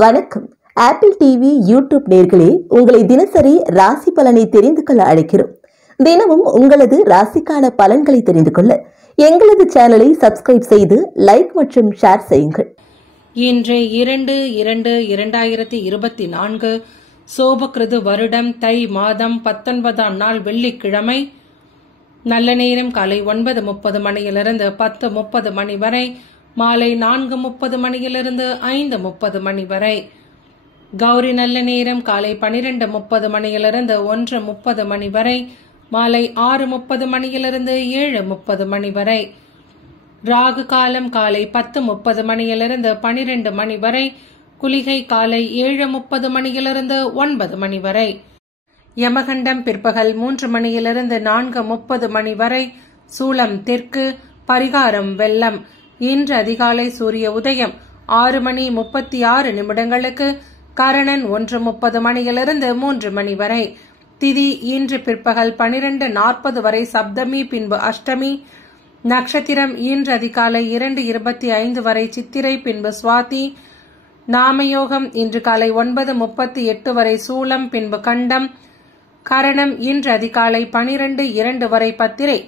வணக்கம். Apple TV YouTube நேயர்களே, உங்களை தினசரி ராசி பலனை தெரிந்து கொள்ள அழைக்கிறோம். தினமும் உங்களது ராசிக்கான பலன்களை தெரிந்து கொள்ள எங்களது சேனலை சப்ஸ்கிரைப் செய்து லைக் மற்றும் ஷேர் செய்யுங்கள். இன்று 2/2/2024 சோபகிருது வருடம் தை மாதம் 19ஆம் நாள் வெள்ளிக்கிழமை. நல்ல நேரம் காலை 9:30 மணியிலிருந்து 10:30 மணி வரை, மாலை 4:30 மணியிலிருந்து 5:30 மணி வரை. கௌரி நல்ல நேரம் காலை 12:30 மணியிலிருந்து 1:30 மணி வரை, மாலை 6:30 மணியிலிருந்து 7:30 மணி வரை. ராகு காலம் காலை 10:30 மணியிலிருந்து 12 மணி வரை, குளிகை காலை 7:30 மணியிலிருந்து 9 மணி வரை. யமகண்டம் பிற்பகல் 3 மணியிலிருந்து 4:30 மணி வரை, சூலம் தெற்கு, பரிகாரம் வெள்ளம். இன்று அதிகாலை சூரிய உதயம் 6:36 கரணன் 1:30 மணியிலிருந்து 3 மணி வரை. திதி இன்று பிற்பகல் 12:40 வரை சப்தமி, பின்பு அஷ்டமி. நட்சத்திரம் இன்று அதிகாலை 2:25 வரை சித்திரை, பின்பு சுவாதி. நாமயோகம் இன்று காலை 9:38 வரை சூலம், பின்பு கண்டம். கரணம் இன்று அதிகாலை 12:02 வரை பத்திரை,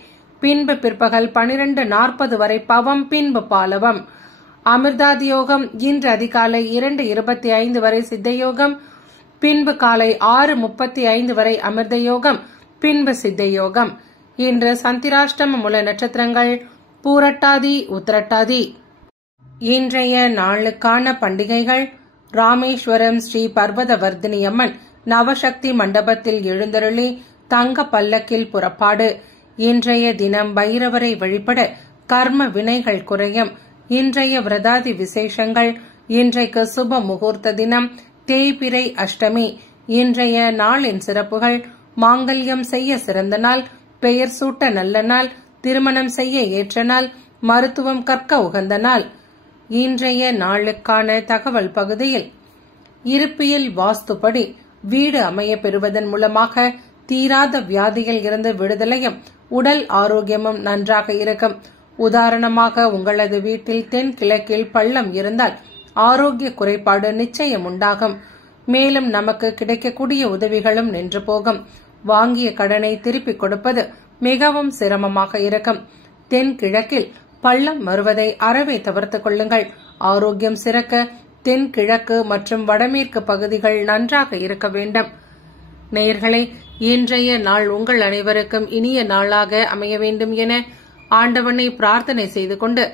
பின்பு பிற்பகல் 12:40 வரை பவம், பின்பு பாலவம். அமிர்தாதியோகம் இன்று அதிகாலை 2:25 வரை சித்தயோகம், பின்பு காலை 6:35 வரை அமிர்தயோகம், பின்பு சித்தயோகம். இன்று சந்திராஷ்டம மூல நட்சத்திரங்கள் பூரட்டாதி, உத்திரட்டாதி. இன்றைய நாளுக்கான பண்டிகைகள்: ராமேஸ்வரம் ஸ்ரீ பர்வதவர்தினி அம்மன் நவசக்தி மண்டபத்தில் எழுந்தருளி தங்க பல்லக்கில் புறப்பாடு. இன்றைய தினம் பைரவரை வழிபட கர்ம வினைகள் குறையும். இன்றைய விரதாதி விசேஷங்கள்: இன்றைக்கு சுப முகூர்த்த தினம், தேய்பிறை அஷ்டமி. இன்றைய நாளின் சிறப்புகள்: மாங்கல்யம் செய்ய சிறந்த நாள், பெயர் சூட்ட நல்ல நாள், திருமணம் செய்ய ஏற்ற நாள், மருத்துவம் கற்க உகந்த நாள். இன்றைய நாளுக்கான தகவல் பகுதியில், இருப்பியல் வாஸ்துப்படி வீடு அமைய பெறுவதன் மூலமாக தீராத வியாதியில் இருந்து விடுதலையும் உடல் ஆரோக்கியமும் நன்றாக இருக்கும். உதாரணமாக, உங்களது வீட்டில் தென்கிழக்கில் பள்ளம் இருந்தால் ஆரோக்கிய குறைபாடு நிச்சயம் உண்டாகும். மேலும் நமக்கு கிடைக்கக்கூடிய உதவிகளும் நின்று போகும். வாங்கிய கடனை திருப்பிக் கொடுப்பது மிகவும் சிரமமாக இருக்கும். தென்கிழக்கில் பள்ளம் வருவதை அறவே தவிர்த்துக் கொள்ளுங்கள். ஆரோக்கியம் சிறக்க தென்கிழக்கு மற்றும் வடமேற்கு பகுதிகள் நன்றாக இருக்க வேண்டும். நேயர்களே, இன்றைய நாள் உங்கள் அனைவருக்கும் இனிய நாளாக அமைய வேண்டும் என ஆண்டவனை பிரார்த்தனை செய்து கொண்டு,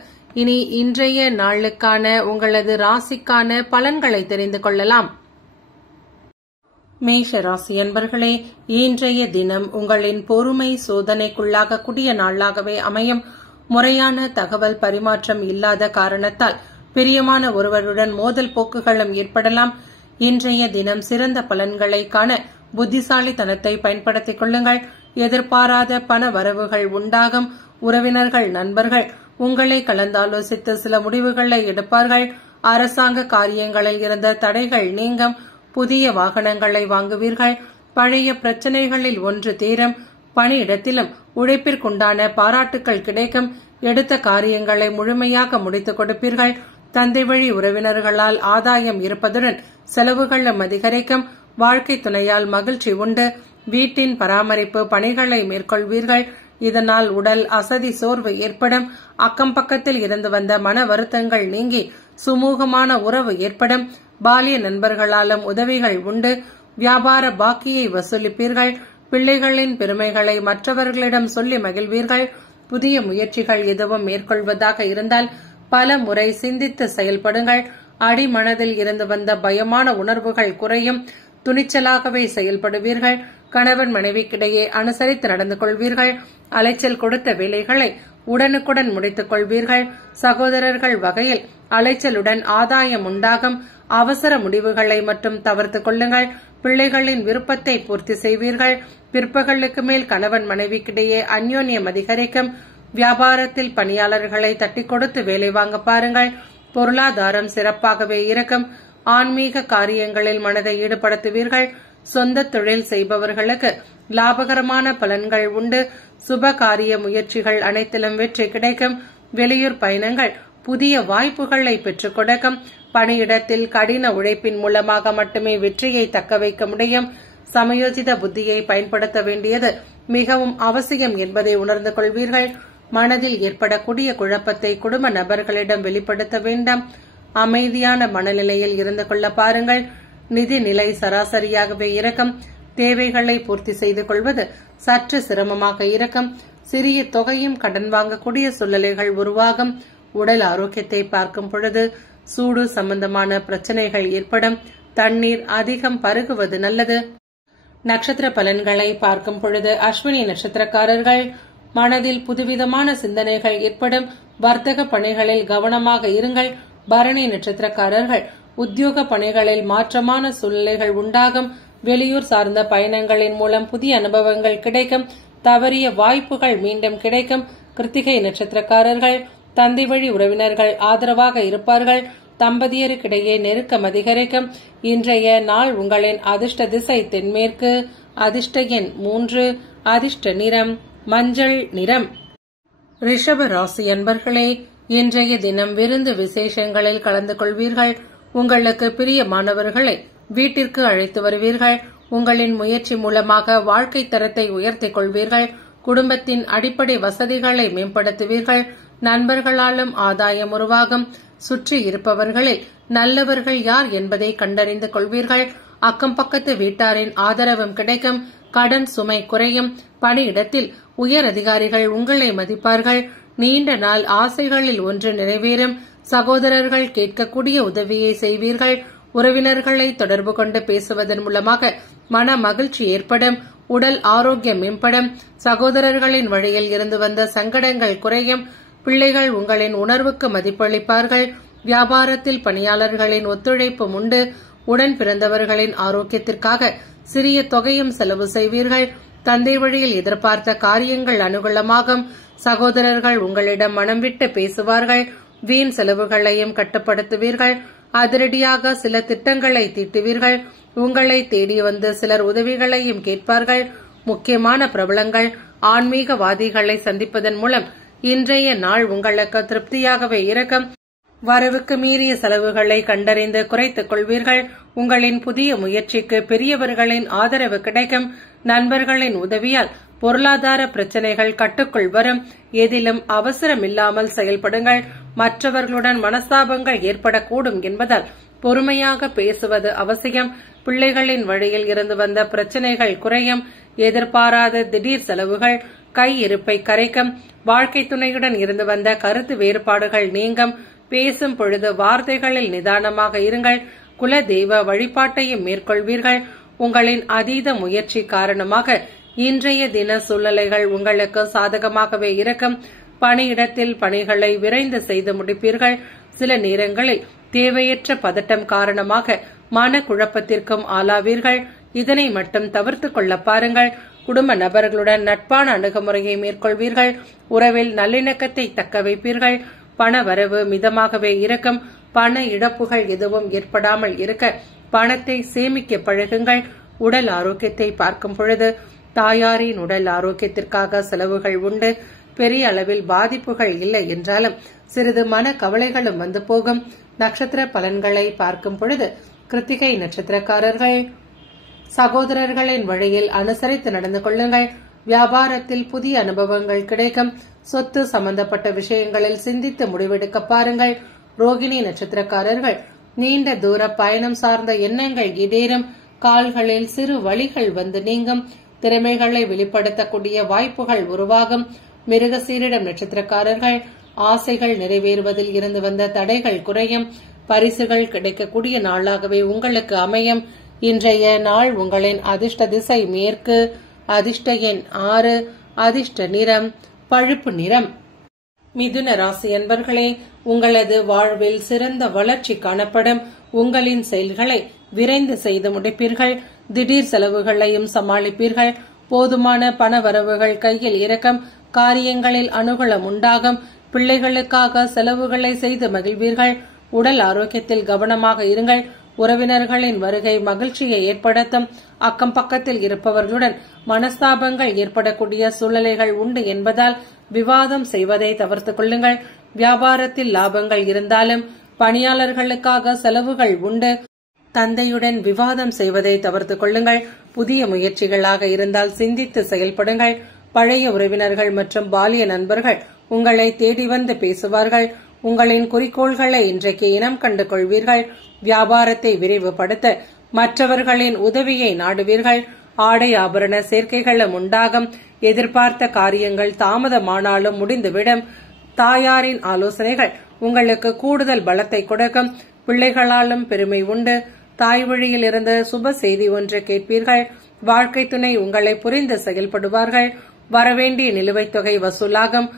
இனி இன்றைய நாளுக்கான உங்களது ராசிக்கான பலன்களை தெரிந்து கொள்ளலாம். மேஷ ராசி அன்பர்களே, இன்றைய தினம் உங்களின் பொறுமை சோதனைக்குள்ளாகக்கூடிய நாளாகவே அமையும். முறையான தகவல் பரிமாற்றம் இல்லாத காரணத்தால் பிரியமான ஒருவருடன் மோதல் போக்குகளும் ஏற்படலாம். இன்றைய தினம் சிறந்த பலன்களை காண புத்திசாலித்தனத்தை பயன்படுத்திக் கொள்ளுங்கள். எதிர்பாராத பண வரவுகள் உண்டாகும். உறவினர்கள், நண்பர்கள் உங்களை கலந்தாலோசித்து சில முடிவுகளை எடுப்பார்கள். அரசாங்க காரியங்களில் இருந்த தடைகள் நீங்கும். புதிய வாகனங்களை வாங்குவீர்கள். பழைய பிரச்சனைகளில் ஒன்று தீரும். பணியிடத்திலும் உழைப்பிற்குண்டான பாராட்டுக்கள் கிடைக்கும். எடுத்த காரியங்களை முழுமையாக முடித்துக் கொடுப்பீர்கள். தந்தை வழி உறவினர்களால் ஆதாயம் இருப்பதுடன் செலவுகளும் அதிகரிக்கும். வாழ்க்கை துணையால் மகிழ்ச்சி உண்டு. வீட்டின் பராமரிப்பு பணிகளை மேற்கொள்வீர்கள். இதனால் உடல் அசதி, சோர்வு ஏற்படும். அக்கம் பக்கத்தில் இருந்து வந்த மன வருத்தங்கள் நீங்கி சுமூகமான உறவு ஏற்படும். பாலிய நண்பர்களாலும் உதவிகள் உண்டு. வியாபார பாக்கியை வசூலிப்பீர்கள். பிள்ளைகளின் பெருமைகளை மற்றவர்களிடம் சொல்லி மகிழ்வீர்கள். புதிய முயற்சிகள் எதுவும் மேற்கொள்வதாக இருந்தால் பல முறை சிந்தித்து செயல்படுங்கள். அடிமனதில் இருந்து வந்த பயமான உணர்வுகள் குறையும். துணிச்சலாகவே செயல்படுவீர்கள். கணவன் மனைவிக்கிடையே அனுசரித்து நடந்து கொள்வீர்கள். அலைச்சல் கொடுத்த வேலைகளை உடனுக்குடன் முடித்துக் கொள்வீர்கள். சகோதரர்கள் வகையில் அலைச்சலுடன் ஆதாயம் உண்டாகும். அவசர முடிவுகளை மட்டும் தவிர்த்துக் கொள்ளுங்கள். பிள்ளைகளின் விருப்பத்தை பூர்த்தி செய்வீர்கள். பிற்பகலுக்கு மேல் கணவன் மனைவிக்கிடையே அந்யோன்யம் அதிகரிக்கும். வியாபாரத்தில் பணியாளர்களை தட்டி கொடுத்து வேலை வாங்க பாருங்கள். பொருளாதாரம் சிறப்பாகவே இருக்கும். ஆன்மீக காரியங்களில் மனதை ஈடுபடுத்துவீர்கள். சொந்த தொழில் செய்பவர்களுக்கு லாபகரமான பலன்கள் உண்டு. சுப காரிய முயற்சிகள் அனைத்திலும் வெற்றி கிடைக்கும். வெளியூர் பயணங்கள் புதிய வாய்ப்புகளை பெற்றுக் கொடுக்கும். பணியிடத்தில் கடின உழைப்பின் மூலமாக மட்டுமே வெற்றியை தக்க வைக்க முடியும். சமயோஜித புத்தியை பயன்படுத்த வேண்டியது மிகவும் அவசியம் என்பதை உணர்ந்து கொள்வீர்கள். மனதில் ஏற்படக்கூடிய குழப்பத்தை குடும்ப நபர்களிடம் வெளிப்படுத்த வேண்டாம். அமைதியான மனநிலையில் இருந்து கொள்ள பாருங்கள். நிதி நிலை சராசரியாகவே இருக்கும். தேவைகளை பூர்த்தி செய்து கொள்வது சற்று சிரமமாக இருக்கும். சிறிய தொகையும் கடன் வாங்கக்கூடிய சூழ்நிலைகள் உருவாகும். உடல் ஆரோக்கியத்தை பார்க்கும் பொழுது சூடு சம்பந்தமான பிரச்சனைகள் ஏற்படும். தண்ணீர் அதிகம் பருகுவது நல்லது. நட்சத்திர பலன்களை பார்க்கும் பொழுது அஸ்வினி நட்சத்திரக்காரர்கள் மனதில் புதுவிதமான சிந்தனைகள் ஏற்படும். வர்த்தக பணிகளில் கவனமாக இருங்கள். பரணி நட்சத்திரக்காரர்கள் உத்தியோக பணிகளில் மாற்றமான சூழ்நிலைகள் உண்டாகும். வெளியூர் சார்ந்த பயணங்களின் மூலம் புதிய அனுபவங்கள் கிடைக்கும். தவறிய வாய்ப்புகள் மீண்டும் கிடைக்கும். கிருத்திகை நட்சத்திரக்காரர்கள் தந்தை வழி உறவினர்கள் ஆதரவாக இருப்பார்கள். தம்பதியருக்கிடையே நெருக்கம் அதிகரிக்கும். இன்றைய நாள் உங்களின் அதிர்ஷ்ட திசை தென்மேற்கு. அதிர்ஷ்ட எண் 3. அதிர்ஷ்ட நிறம் மஞ்சள் நிறம். ரிஷப ராசி அன்பர்களே, இன்றைய தினம் விருந்து விசேஷங்களில் கலந்து கொள்வீர்கள். உங்களுக்கு பிரியமானவர்களை வீட்டிற்கு அழைத்து வருவீர்கள். உங்களின் முயற்சி மூலமாக வாழ்க்கை தரத்தை உயர்த்திக் கொள்வீர்கள். குடும்பத்தின் அடிப்படை வசதிகளை மேம்படுத்துவீர்கள். நண்பர்களாலும் ஆதாயம் உருவாகும். சுற்றி இருப்பவர்களில் நல்லவர்கள் யார் என்பதை கண்டறிந்து கொள்வீர்கள். அக்கம் பக்கத்து வீட்டாரின் ஆதரவும் கிடைக்கும். கடன் சுமை குறையும். பணியிடத்தில் உயர் அதிகாரிகள் உங்களை மதிப்பார்கள். நீண்ட நாள் ஆசைகளில் ஒன்று நிறைவேறும். சகோதரர்கள் கேட்கக்கூடிய உதவியை செய்வீர்கள். உறவினர்களை தொடர்பு கொண்டு பேசுவதன் மூலமாக மன மகிழ்ச்சி ஏற்படும். உடல் ஆரோக்கியம் மேம்படும். சகோதரர்களின் வழியில் இருந்து வந்த சங்கடங்கள் குறையும். பிள்ளைகள் உங்களின் உணர்வுக்கு மதிப்பளிப்பார்கள். வியாபாரத்தில் பணியாளர்களின் ஒத்துழைப்பும் உண்டு. உடன் பிறந்தவர்களின் ஆரோக்கியத்திற்காக சிறிய தொகையும் செலவு செய்வீர்கள். தந்தை வழியில் எதிர்பார்த்த காரியங்கள் அனுகூலமாகும். சகோதரர்கள் உங்களிடம் மனம் விட்டு பேசுவார்கள். வீண் செலவுகளையும் கட்டுப்படுத்துவீர்கள். அதிரடியாக சில திட்டங்களை தீட்டுவீர்கள். உங்களை தேடி வந்து சிலர் உதவிகளையும் கேட்பார்கள். முக்கியமான பிரபலங்கள் ஆன்மீகவாதிகளை சந்திப்பதன் மூலம் இன்றைய நாள் உங்களுக்கு திருப்தியாகவே இருக்கும். வரவுக்கு மீறிய செலவுகளை கண்டறிந்து குறைத்துக் கொள்வீர்கள். உங்களின் புதிய முயற்சிக்கு பெரியவர்களின் ஆதரவு கிடைக்கும். நண்பர்களின் உதவியால் பொருளாதார பிரச்சனைகள் கட்டுக்குள் வரும். எதிலும் அவசரமில்லாமல் செயல்படுங்கள். மற்றவர்களுடன் மனஸ்தாபங்கள் ஏற்படக்கூடும் என்பதால் பொறுமையாக பேசுவது அவசியம். பிள்ளைகளின் வழியில் இருந்து வந்த பிரச்சனைகள் குறையும். எதிர்பாராத திடீர் செலவுகள் கையிருப்பை கரைக்கும். வாழ்க்கை துணையுடன் இருந்து வந்த கருத்து வேறுபாடுகள் நீங்கும். பேசும் பொழுது வார்த்தைகளில் நிதானமாக இருங்கள். குல தெய்வ வழிபாட்டையும் மேற்கொள்வீர்கள். உங்களின் அதீத முயற்சி காரணமாக இன்றைய தின சூழ்நிலைகள் உங்களுக்கு சாதகமாகவே இருக்கும். பணியிடத்தில் பணிகளை விரைந்து செய்து முடிப்பீர்கள். சில நேரங்களில் தேவையற்ற பதட்டம் காரணமாக மனக்குழப்பத்திற்கும் ஆளாவீர்கள். இதனை மட்டும் தவிர்த்துக் கொள்ள பாருங்கள். குடும்ப நபர்களுடன் நட்பான அணுகுமுறையை மேற்கொள்வீர்கள். உறவில் நல்லிணக்கத்தை தக்க வைப்பீர்கள். பண வரவு மிதமாகவே இருக்கும். பண இழப்புகள் எதுவும் ஏற்படாமல் இருக்க பணத்தை சேமிக்க பழகுங்கள். உடல் ஆரோக்கியத்தை பார்க்கும் பொழுது தாயாரின் உடல் ஆரோக்கியத்திற்காக செலவுகள் உண்டு. பெரிய அளவில் பாதிப்புகள் இல்லை என்றாலும் சிறிது மன கவலைகளும் வந்து போகும். நட்சத்திர பலன்களை பார்க்கும் பொழுது கிருத்திகை நட்சத்திரக்காரர்கள் சகோதரர்களின் வழியில் அனுசரித்து நடந்து கொள்ளுங்கள். வியாபாரத்தில் புதிய அனுபவங்கள் கிடைக்கும். சொத்து சம்பந்தப்பட்ட விஷயங்களில் சிந்தித்து முடிவெடுக்க பாருங்கள். ரோகிணி நட்சத்திரக்காரர்கள் நீண்ட தூர பயணம் சார்ந்த எண்ணங்கள் ஈடேறும். கால்களில் சிறு வலிகள் வந்து நீங்கும். திறமைகளை வெளிப்படுத்தக்கூடிய வாய்ப்புகள் உருவாகும். மிருகசீரிடம் நட்சத்திரக்காரர்கள் ஆசைகள் நிறைவேறுவதில் இருந்து வந்த தடைகள் குறையும். பரிசுகள் கிடைக்கக்கூடிய நாளாகவே உங்களுக்கு அமையும். இன்றைய நாள் உங்களின் அதிர்ஷ்ட திசை மேற்கு. அதிர்ஷ்ட எண் 6. அதிர்ஷ்ட நிறம் பழுப்பு நிறம். மிதுன ராசி அன்பர்களே, உங்களது வாழ்வில் சிறந்த வளர்ச்சி காணப்படும். உங்களின் செயல்களை விரைந்து செய்து முடிப்பீர்கள். திடீர் செலவுகளையும் சமாளிப்பீர்கள். போதுமான பண வரவுகள் கையில் இருக்கும். காரியங்களில் அனுகூலம் உண்டாகும். பிள்ளைகளுக்காக செலவுகளை செய்து மகிழ்வீர்கள். உடல் ஆரோக்கியத்தில் கவனமாக இருங்கள். உறவினர்களின் வருகை மகிழ்ச்சியை ஏற்படுத்தும். அக்கம் பக்கத்தில் இருப்பவர்களுடன் மனஸ்தாபங்கள் ஏற்படக்கூடிய சூழ்நிலைகள் உண்டு என்பதால் விவாதம் செய்வதை தவிர்த்துக் கொள்ளுங்கள். வியாபாரத்தில் லாபங்கள் இருந்தாலும் பணியாளர்களுக்காக செலவுகள் உண்டு. தந்தையுடன் விவாதம் செய்வதை தவிர்த்துக் கொள்ளுங்கள். புதிய முயற்சிகளாக இருந்தால் சிந்தித்து செயல்படுங்கள். பழைய உறவினர்கள் மற்றும் பாலிய நண்பர்கள் உங்களை தேடி வந்து பேசுவார்கள். உங்களின் குறிக்கோள்களை இன்றைக்கு இனம் கண்டு கொள்வீர்கள். வியாபாரத்தை விரிவுபடுத்த மற்றவர்களின் உதவியை நாடுவீர்கள். ஆடை ஆபரண சேர்க்கைகளும் உண்டாகும். எதிர்பார்த்த காரியங்கள் தாமதமானாலும் முடிந்துவிடும். தாயாரின் ஆலோசனைகள் உங்களுக்கு கூடுதல் பலத்தை கொடுக்கும். பிள்ளைகளாலும் பெருமை உண்டு. தாய் வழியில் இருந்து சுப செய்தி ஒன்று கேட்பீர்கள். வாழ்க்கை துணை உங்களை புரிந்து செயல்படுவார்கள். வரவேண்டிய நிலுவைத் தொகை வசூலாகும்.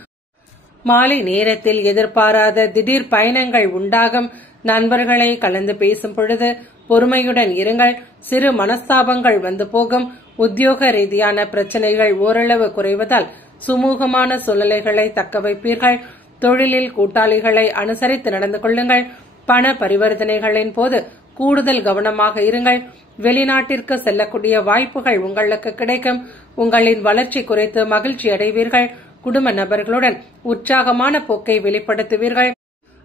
மாலை நேரத்தில் எதிர்பாராத திடீர் பயணங்கள் உண்டாகும். நண்பர்களை கலந்து பேசும் பொழுது பொறுமையுடன் இருங்கள். சிறு மனஸ்தாபங்கள் வந்து போகும். உத்தியோக ரீதியான பிரச்சனைகள் ஓரளவு குறைவதால் சுமூகமான சூழ்நிலைகளை தக்க வைப்பீர்கள். தொழிலில் கூட்டாளிகளை அனுசரித்து நடந்து கொள்ளுங்கள். பண பரிவர்த்தனைகளின் போது கூடுதல் கவனமாக இருங்கள். வெளிநாட்டிற்கு செல்லக்கூடிய வாய்ப்புகள் உங்களுக்கு கிடைக்கும். உங்களின் வளர்ச்சி குறித்து மகிழ்ச்சி அடைவீர்கள். குடும்ப நபர்களுடன் உற்சாகமான போக்கை வெளிப்படுத்துவீர்கள்.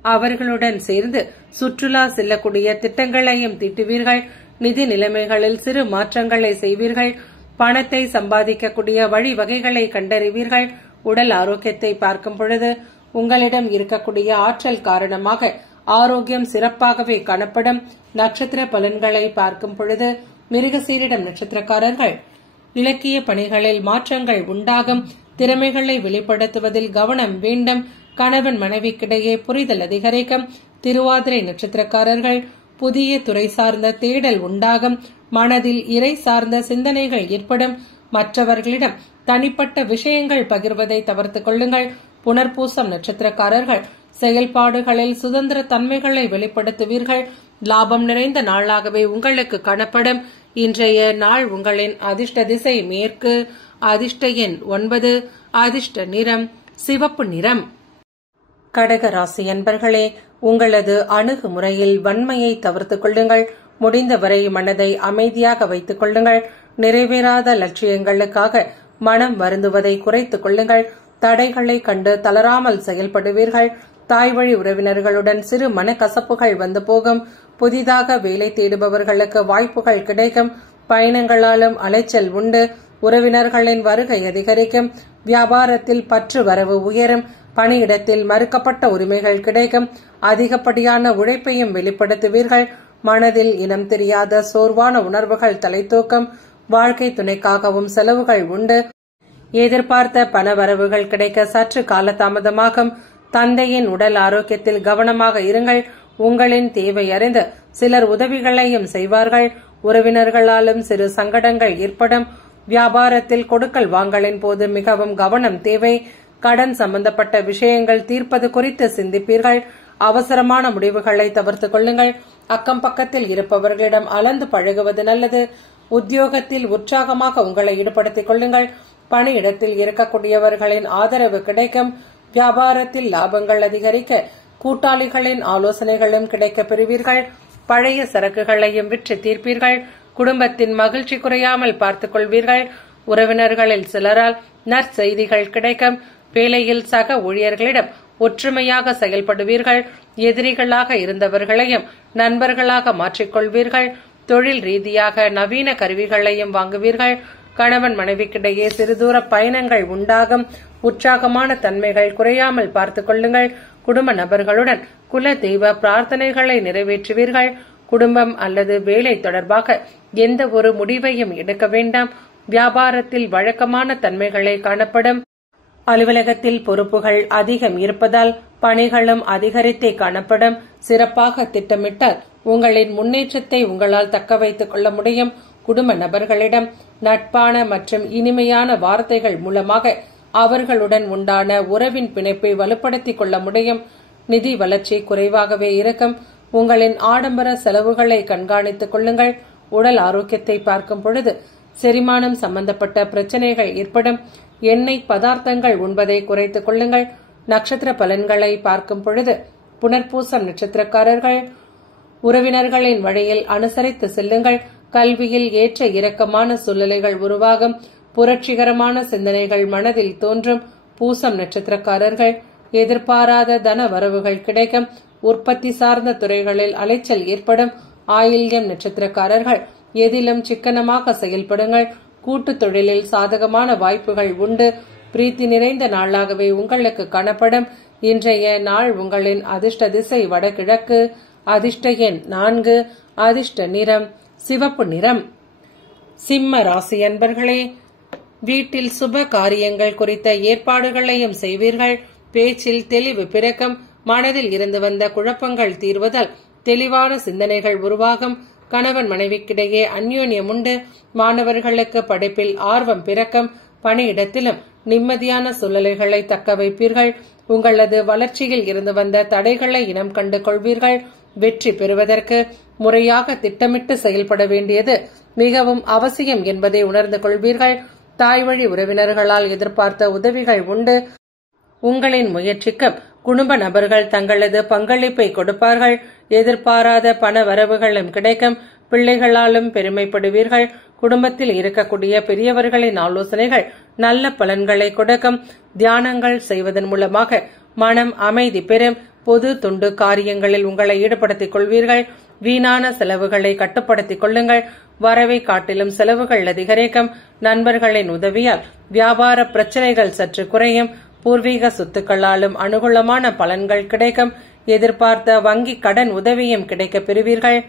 அவர்களுடன் சேர்ந்து சுற்றுலா செல்லக்கூடிய திட்டங்களையும் தீட்டுவீர்கள். நிதி நிலைமைகளில் சிறு மாற்றங்களை செய்வீர்கள். பணத்தை சம்பாதிக்கக்கூடிய வழிவகைகளை கண்டறிவீர்கள். உடல் ஆரோக்கியத்தை பார்க்கும் பொழுது உங்களிடம் இருக்கக்கூடிய ஆற்றல் காரணமாக ஆரோக்கியம் சிறப்பாகவே காணப்படும். நட்சத்திர பலன்களை பார்க்கும் பொழுது மிருகசீரிடம் நட்சத்திரக்காரர்கள் இலக்கிய பணிகளில் மாற்றங்கள் உண்டாகும். திறமைகளை வெளிப்படுத்துவதில் கவனம் வேண்டும். கணவன் மனைவிக்கிடையே புரிதல் அதிகரிக்கும். திருவாதிரை நட்சத்திரக்காரர்கள் புதிய துறை சார்ந்த தேடல் உண்டாகும். மனதில் இறை சார்ந்த சிந்தனைகள் ஏற்படும். மற்றவர்களிடம் தனிப்பட்ட விஷயங்கள் பகிர்வதை தவிர்த்துக் கொள்ளுங்கள். புனர்பூசம் நட்சத்திரக்காரர்கள் செயல்பாடுகளில் சுதந்திர தன்மைகளை வெளிப்படுத்துவீர்கள். லாபம் நிறைந்த நாளாகவே உங்களுக்கு காணப்படும். இன்றைய நாள் உங்களின் அதிர்ஷ்ட திசை மேற்கு. அதிர்ஷ்ட எண் 9. அதிர்ஷ்ட நிறம் சிவப்பு நிறம். கடக ராசி அன்பர்களே, உங்களது அணுகுமுறையில் வன்மையை தவிர்த்துக் கொள்ளுங்கள். முடிந்தவரை மனதை அமைதியாக வைத்துக் கொள்ளுங்கள். நிறைவேறாத லட்சியங்களுக்காக மனம் வருந்துவதை குறைத்துக் கொள்ளுங்கள். தடைகளை கண்டு தளராமல் செயல்படுவீர்கள். தாய்வழி உறவினர்களுடன் சிறு மனக்கசப்புகள் வந்து போகும். புதிதாக வேலை தேடுபவர்களுக்கு வாய்ப்புகள் கிடைக்கும். பயணங்களாலும் அலைச்சல் உண்டு. உறவினர்களின் வருகை அதிகரிக்கும். வியாபாரத்தில் பற்று வரவு உயரும். பணியிடத்தில் மறுக்கப்பட்ட உரிமைகள் கிடைக்கும். அதிகப்படியான உழைப்பையும் வெளிப்படுத்துவீர்கள். மனதில் இனம் தெரியாத சோர்வான உணர்வுகள் தலைத்தூக்கும். வாழ்க்கை துணைக்காகவும் செலவுகள் உண்டு. எதிர்பார்த்த பண வரவுகள் கிடைக்க சற்று காலதாமதமாகும். தந்தையின் உடல் ஆரோக்கியத்தில் கவனமாக இருங்கள். உங்களின் தேவை அறிந்து சிலர் உதவிகளையும் செய்வார்கள். உறவினர்களாலும் சிறு சங்கடங்கள் ஏற்படும். வியாபாரத்தில் கொடுக்கல் வாங்கலின் போது மிகவும் கவனம் தேவை. கடன் சம்பந்தப்பட்ட விஷயங்கள் தீர்ப்பது குறித்து சிந்திப்பீர்கள். அவசரமான முடிவுகளை தவிர்த்துக் கொள்ளுங்கள். அக்கம் பக்கத்தில் இருப்பவர்களிடம் அளந்து பழகுவது நல்லது. உத்தியோகத்தில் உற்சாகமாக உங்களை ஈடுபடுத்திக் கொள்ளுங்கள். பணியிடத்தில் இருக்கக்கூடியவர்களின் ஆதரவு கிடைக்கும். வியாபாரத்தில் லாபங்கள் அதிகரிக்க கூட்டாளிகளின் ஆலோசனைகளும் கிடைக்க பெறுவீர்கள். பழைய சரக்குகளையும் விற்று தீர்ப்பீர்கள். குடும்பத்தின் மகிழ்ச்சி குறையாமல் பார்த்துக் கொள்வீர்கள். உறவினர்களில் சிலரால் நற்செய்திகள் கிடைக்கும். வேலையில் சக ஊழியர்களிடம் ஒற்றுமையாக செயல்படுவீர்கள். எதிரிகளாக இருந்தவர்களையும் நண்பர்களாக மாற்றிக்கொள்வீர்கள். தொழில் ரீதியாக நவீன கருவிகளையும் வாங்குவீர்கள். கணவன் மனைவிக்கிடையே சிறுதூர பயணங்கள் உண்டாகும். உற்சாகமான தன்மைகள் குறையாமல் பார்த்துக் கொள்ளுங்கள். குடும்ப நபர்களுடன் குல தெய்வ பிரார்த்தனைகளை நிறைவேற்றுவீர்கள். குடும்பம் அல்லது வேலை தொடர்பாக எந்த ஒரு முடிவையும் எடுக்க வேண்டாம். வியாபாரத்தில் வழக்கமான தன்மைகளை காணப்படும். அலுவலகத்தில் பொறுப்புகள் அதிகம் இருப்பதால் பணிகளும் அதிகரித்தே காணப்படும். சிறப்பாக திட்டமிட்டால் உங்களின் முன்னேற்றத்தை உங்களால் தக்க வைத்துக் கொள்ள முடியும். குடும்ப நபர்களிடம் நட்பான மற்றும் இனிமையான வார்த்தைகள் மூலமாக அவர்களுடன் உண்டான உறவின் பிணைப்பை வலுப்படுத்திக் கொள்ள முடியும். நிதி வளர்ச்சி குறைவாகவே இருக்கும். உங்களின் ஆடம்பர செலவுகளை கண்காணித்துக் கொள்ளுங்கள். உடல் ஆரோக்கியத்தை பார்க்கும் பொழுது செரிமானம் சம்பந்தப்பட்ட பிரச்சனைகள் ஏற்படும். எண்ணெய் பதார்த்தங்கள் உண்பதை குறைத்துக் கொள்ளுங்கள். நட்சத்திர பலன்களை பார்க்கும் பொழுது புனர்பூசம் நட்சத்திரக்காரர்கள் உறவினர்களின் வழியில் அனுசரித்து செல்லுங்கள். கல்வியில் ஏற்ற இறக்கமான சூழ்நிலைகள் உருவாகும். புரட்சிகரமான சிந்தனைகள் மனதில் தோன்றும். பூசம் நட்சத்திரக்காரர்கள் எதிர்பாராத தன வரவுகள் கிடைக்கும். உற்பத்தி சார்ந்த துறைகளில் அலைச்சல் ஏற்படும். ஆயில்யம் நட்சத்திரக்காரர்கள் எதிலும் சிக்கனமாக செயல்படுங்கள். கூட்டு தொழிலில் சாதகமான வாய்ப்புகள் உண்டு. பிரீத்தி நிறைந்த நாளாகவே உங்களுக்கு காணப்படும். இன்றைய நாள் உங்களின் அதிர்ஷ்ட திசை வடகிழக்கு. அதிர்ஷ்ட எண் 4. அதிர்ஷ்ட நிறம் சிவப்பு நிறம். சிம்ம ராசி அன்பர்களே, வீட்டில் சுப காரியங்கள் குறித்த ஏற்பாடுகளையும் செய்வீர்கள். பேச்சில் தெளிவு பிறக்கும். மனதில் இருந்து வந்த குழப்பங்கள் தீர்வதால் தெளிவான சிந்தனைகள் உருவாகும். கணவன் மனைவிக்கிடையே அந்யோன்யம் உண்டு. மாணவர்களுக்கு படிப்பில் ஆர்வம் பிறக்கும். பணியிடத்திலும் நிம்மதியான சூழ்நிலைகளை தக்க வைப்பீர்கள். உங்களது வளர்ச்சியில் இருந்து வந்த தடைகளை இனம் கண்டு கொள்வீர்கள். வெற்றி பெறுவதற்கு முறையாக திட்டமிட்டு செயல்பட வேண்டியது மிகவும் அவசியம் என்பதை உணர்ந்து கொள்வீர்கள். தாய் வழி உறவினர்களால் எதிர்பார்த்த உதவிகள் உண்டு. உங்களின் முயற்சிக்கும் குடும்ப நபர்கள் தங்களது பங்களிப்பை கொடுப்பார்கள். எதிர்பாராத பண வரவுகளும் கிடைக்கும். பிள்ளைகளாலும் பெருமைப்படுவீர்கள். குடும்பத்தில் இருக்கக்கூடிய பெரியவர்களின் ஆலோசனைகள் நல்ல பலன்களை கொடுக்கும். தியானங்கள் செய்வதன் மூலமாக மனம் அமைதி பெறும். பொது தொண்டு காரியங்களில் உங்களை ஈடுபடுத்திக் கொள்வீர்கள். வீணான செலவுகளை கட்டுப்படுத்திக் கொள்ளுங்கள். வரவை காட்டிலும் செலவுகள் அதிகரிக்கும். நண்பர்களின் உதவியால் வியாபார பிரச்சனைகள் சற்று குறையும். பூர்வீக சொத்துக்களாலும் அனுகூலமான பலன்கள் கிடைக்கும். எதிர்பார்த்த வங்கி கடன் உதவியும் கிடைக்க பெறுவீர்கள்.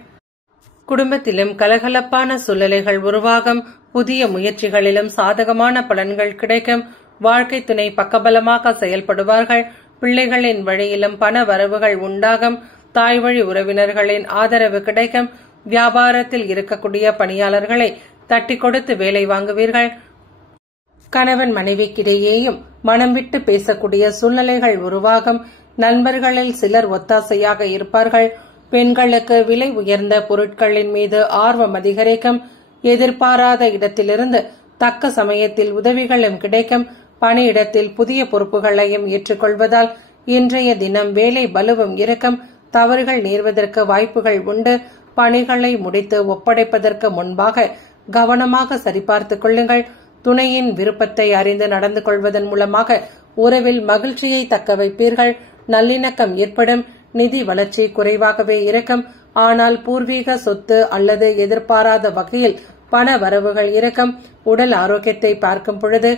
குடும்பத்திலும் கலகலப்பான சூழ்நிலைகள் உருவாகும். புதிய முயற்சிகளிலும் சாதகமான பலன்கள் கிடைக்கும். வாழ்க்கை துணை பக்கபலமாக செயல்படுவார்கள். பிள்ளைகளின் வழியிலும் பண வரவுகள் உண்டாகும். தாய் வழி உறவினர்களின் ஆதரவு கிடைக்கும். வியாபாரத்தில் இருக்கக்கூடிய பணியாளர்களை தட்டி கொடுத்து வேலை வாங்குவீர்கள். கணவன் மனைவிக்கிடையேயும் மனம் விட்டு பேசக்கூடிய சூழ்நிலைகள் உருவாகும். நண்பர்களில் சிலர் ஒத்தாசையாக இருப்பார்கள். பெண்களுக்கு விலை உயர்ந்த பொருட்களின் மீது ஆர்வம் அதிகரிக்கும். எதிர்பாராத இடத்திலிருந்து தக்க சமயத்தில் உதவிகளும் கிடைக்கும். பணியிடத்தில் புதிய பொறுப்புகளையும் ஏற்றுக்கொள்வதால் இன்றைய தினம் வேலை பலுவும் இருக்கும். தவறுகள் நேர்வதற்கு வாய்ப்புகள் உண்டு. பணிகளை முடித்து ஒப்படைப்பதற்கு முன்பாக கவனமாக சரிபார்த்துக் கொள்ளுங்கள். துணையின் விருப்பத்தை அறிந்து நடந்து கொள்வதன் மூலமாக உறவில் மகிழ்ச்சியை தக்க வைப்பீர்கள். நல்லிணக்கம் ஏற்படும். நிதி வளர்ச்சி குறைவாகவே இருக்கும். ஆனால் பூர்வீக சொத்து அல்லது எதிர்பாராத வகையில் பண வரவுகள் இருக்கும். உடல் ஆரோக்கியத்தை பார்க்கும் பொழுது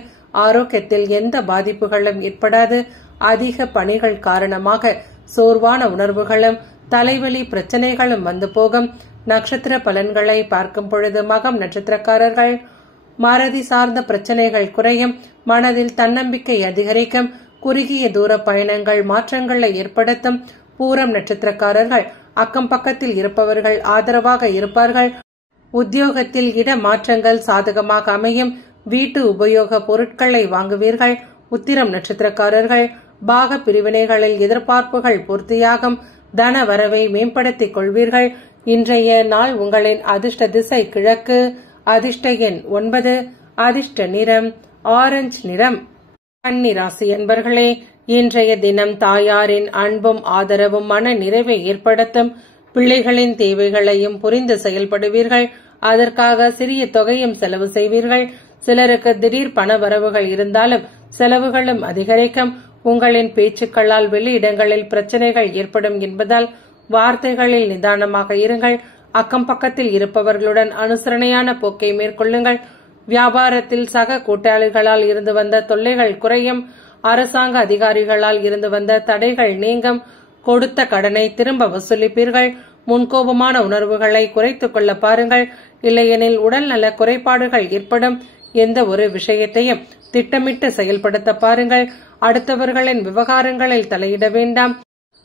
ஆரோக்கியத்தில் எந்த பாதிப்புகளும் ஏற்படாது. அதிக பணிகள் காரணமாக சோர்வான உணர்வுகளும் தலைவலி பிரச்சனைகளும் வந்து போகும். நட்சத்திர பலன்களை பார்க்கும் பொழுது மகம் நட்சத்திரக்காரர்கள் மறதி சார்ந்த பிரச்சனைகள் குறையும். மனதில் தன்னம்பிக்கை அதிகரிக்கும். குறுகிய தூர பயணங்கள் மாற்றங்களை ஏற்படுத்தும். பூரம் நட்சத்திரக்காரர்கள் அக்கம் பக்கத்தில் இருப்பவர்கள் ஆதரவாக இருப்பார்கள். உத்தியோகத்தில் இட மாற்றங்கள் சாதகமாக அமையும். வீட்டு உபயோக பொருட்களை வாங்குவீர்கள். உத்திரம் நட்சத்திரக்காரர்கள் பாக பிரிவினைகளில் எதிர்பார்ப்புகள் பூர்த்தியாகும். தன வரவை மேம்படுத்திக் கொள்வீர்கள். இன்றைய நாள் உங்களின் அதிர்ஷ்ட திசை கிழக்கு. அதிர்ஷ்ட எண் 9. அதிர்ஷ்ட நிறம் ஆரஞ்சு நிறம். கன்னி ராசி அன்பர்களே, இன்றைய தினம் தாயாரின் அன்பும் ஆதரவும் மன நிறைவை ஏற்படுத்தும். பிள்ளைகளின் தேவைகளையும் புரிந்து செயல்படுவீர்கள். அதற்காக சிறிய தொகையும் செலவு செய்வீர்கள். சிலருக்கு திடீர் பண வரவுகள் இருந்தாலும் செலவுகளும் அதிகரிக்கும். உங்களின் பேச்சுக்களால் வெளியிடங்களில் பிரச்சனைகள் ஏற்படும் என்பதால் வார்த்தைகளில் நிதானமாக இருங்கள். அக்கம் பக்கத்தில் இருப்பவர்களுடன் அனுசரணையான போக்கை மேற்கொள்ளுங்கள். வியாபாரத்தில் சக கூட்டாளிகளால் இருந்து வந்த தொல்லைகள் குறையும். அரசாங்க அதிகாரிகளால் இருந்து வந்த தடைகள் நீங்கும். கொடுத்த கடனை திரும்ப வசூலிப்பீர்கள். முன்கோபமான உணர்வுகளை குறைத்துக் கொள்ள பாருங்கள். இல்லையெனில் உடல்நல குறைபாடுகள் ஏற்படும். எந்த ஒரு விஷயத்தையும் திட்டமிட்டு செயல்படுத்த பாருங்கள். அடுத்தவர்களின் விவகாரங்களில் தலையிட வேண்டாம்.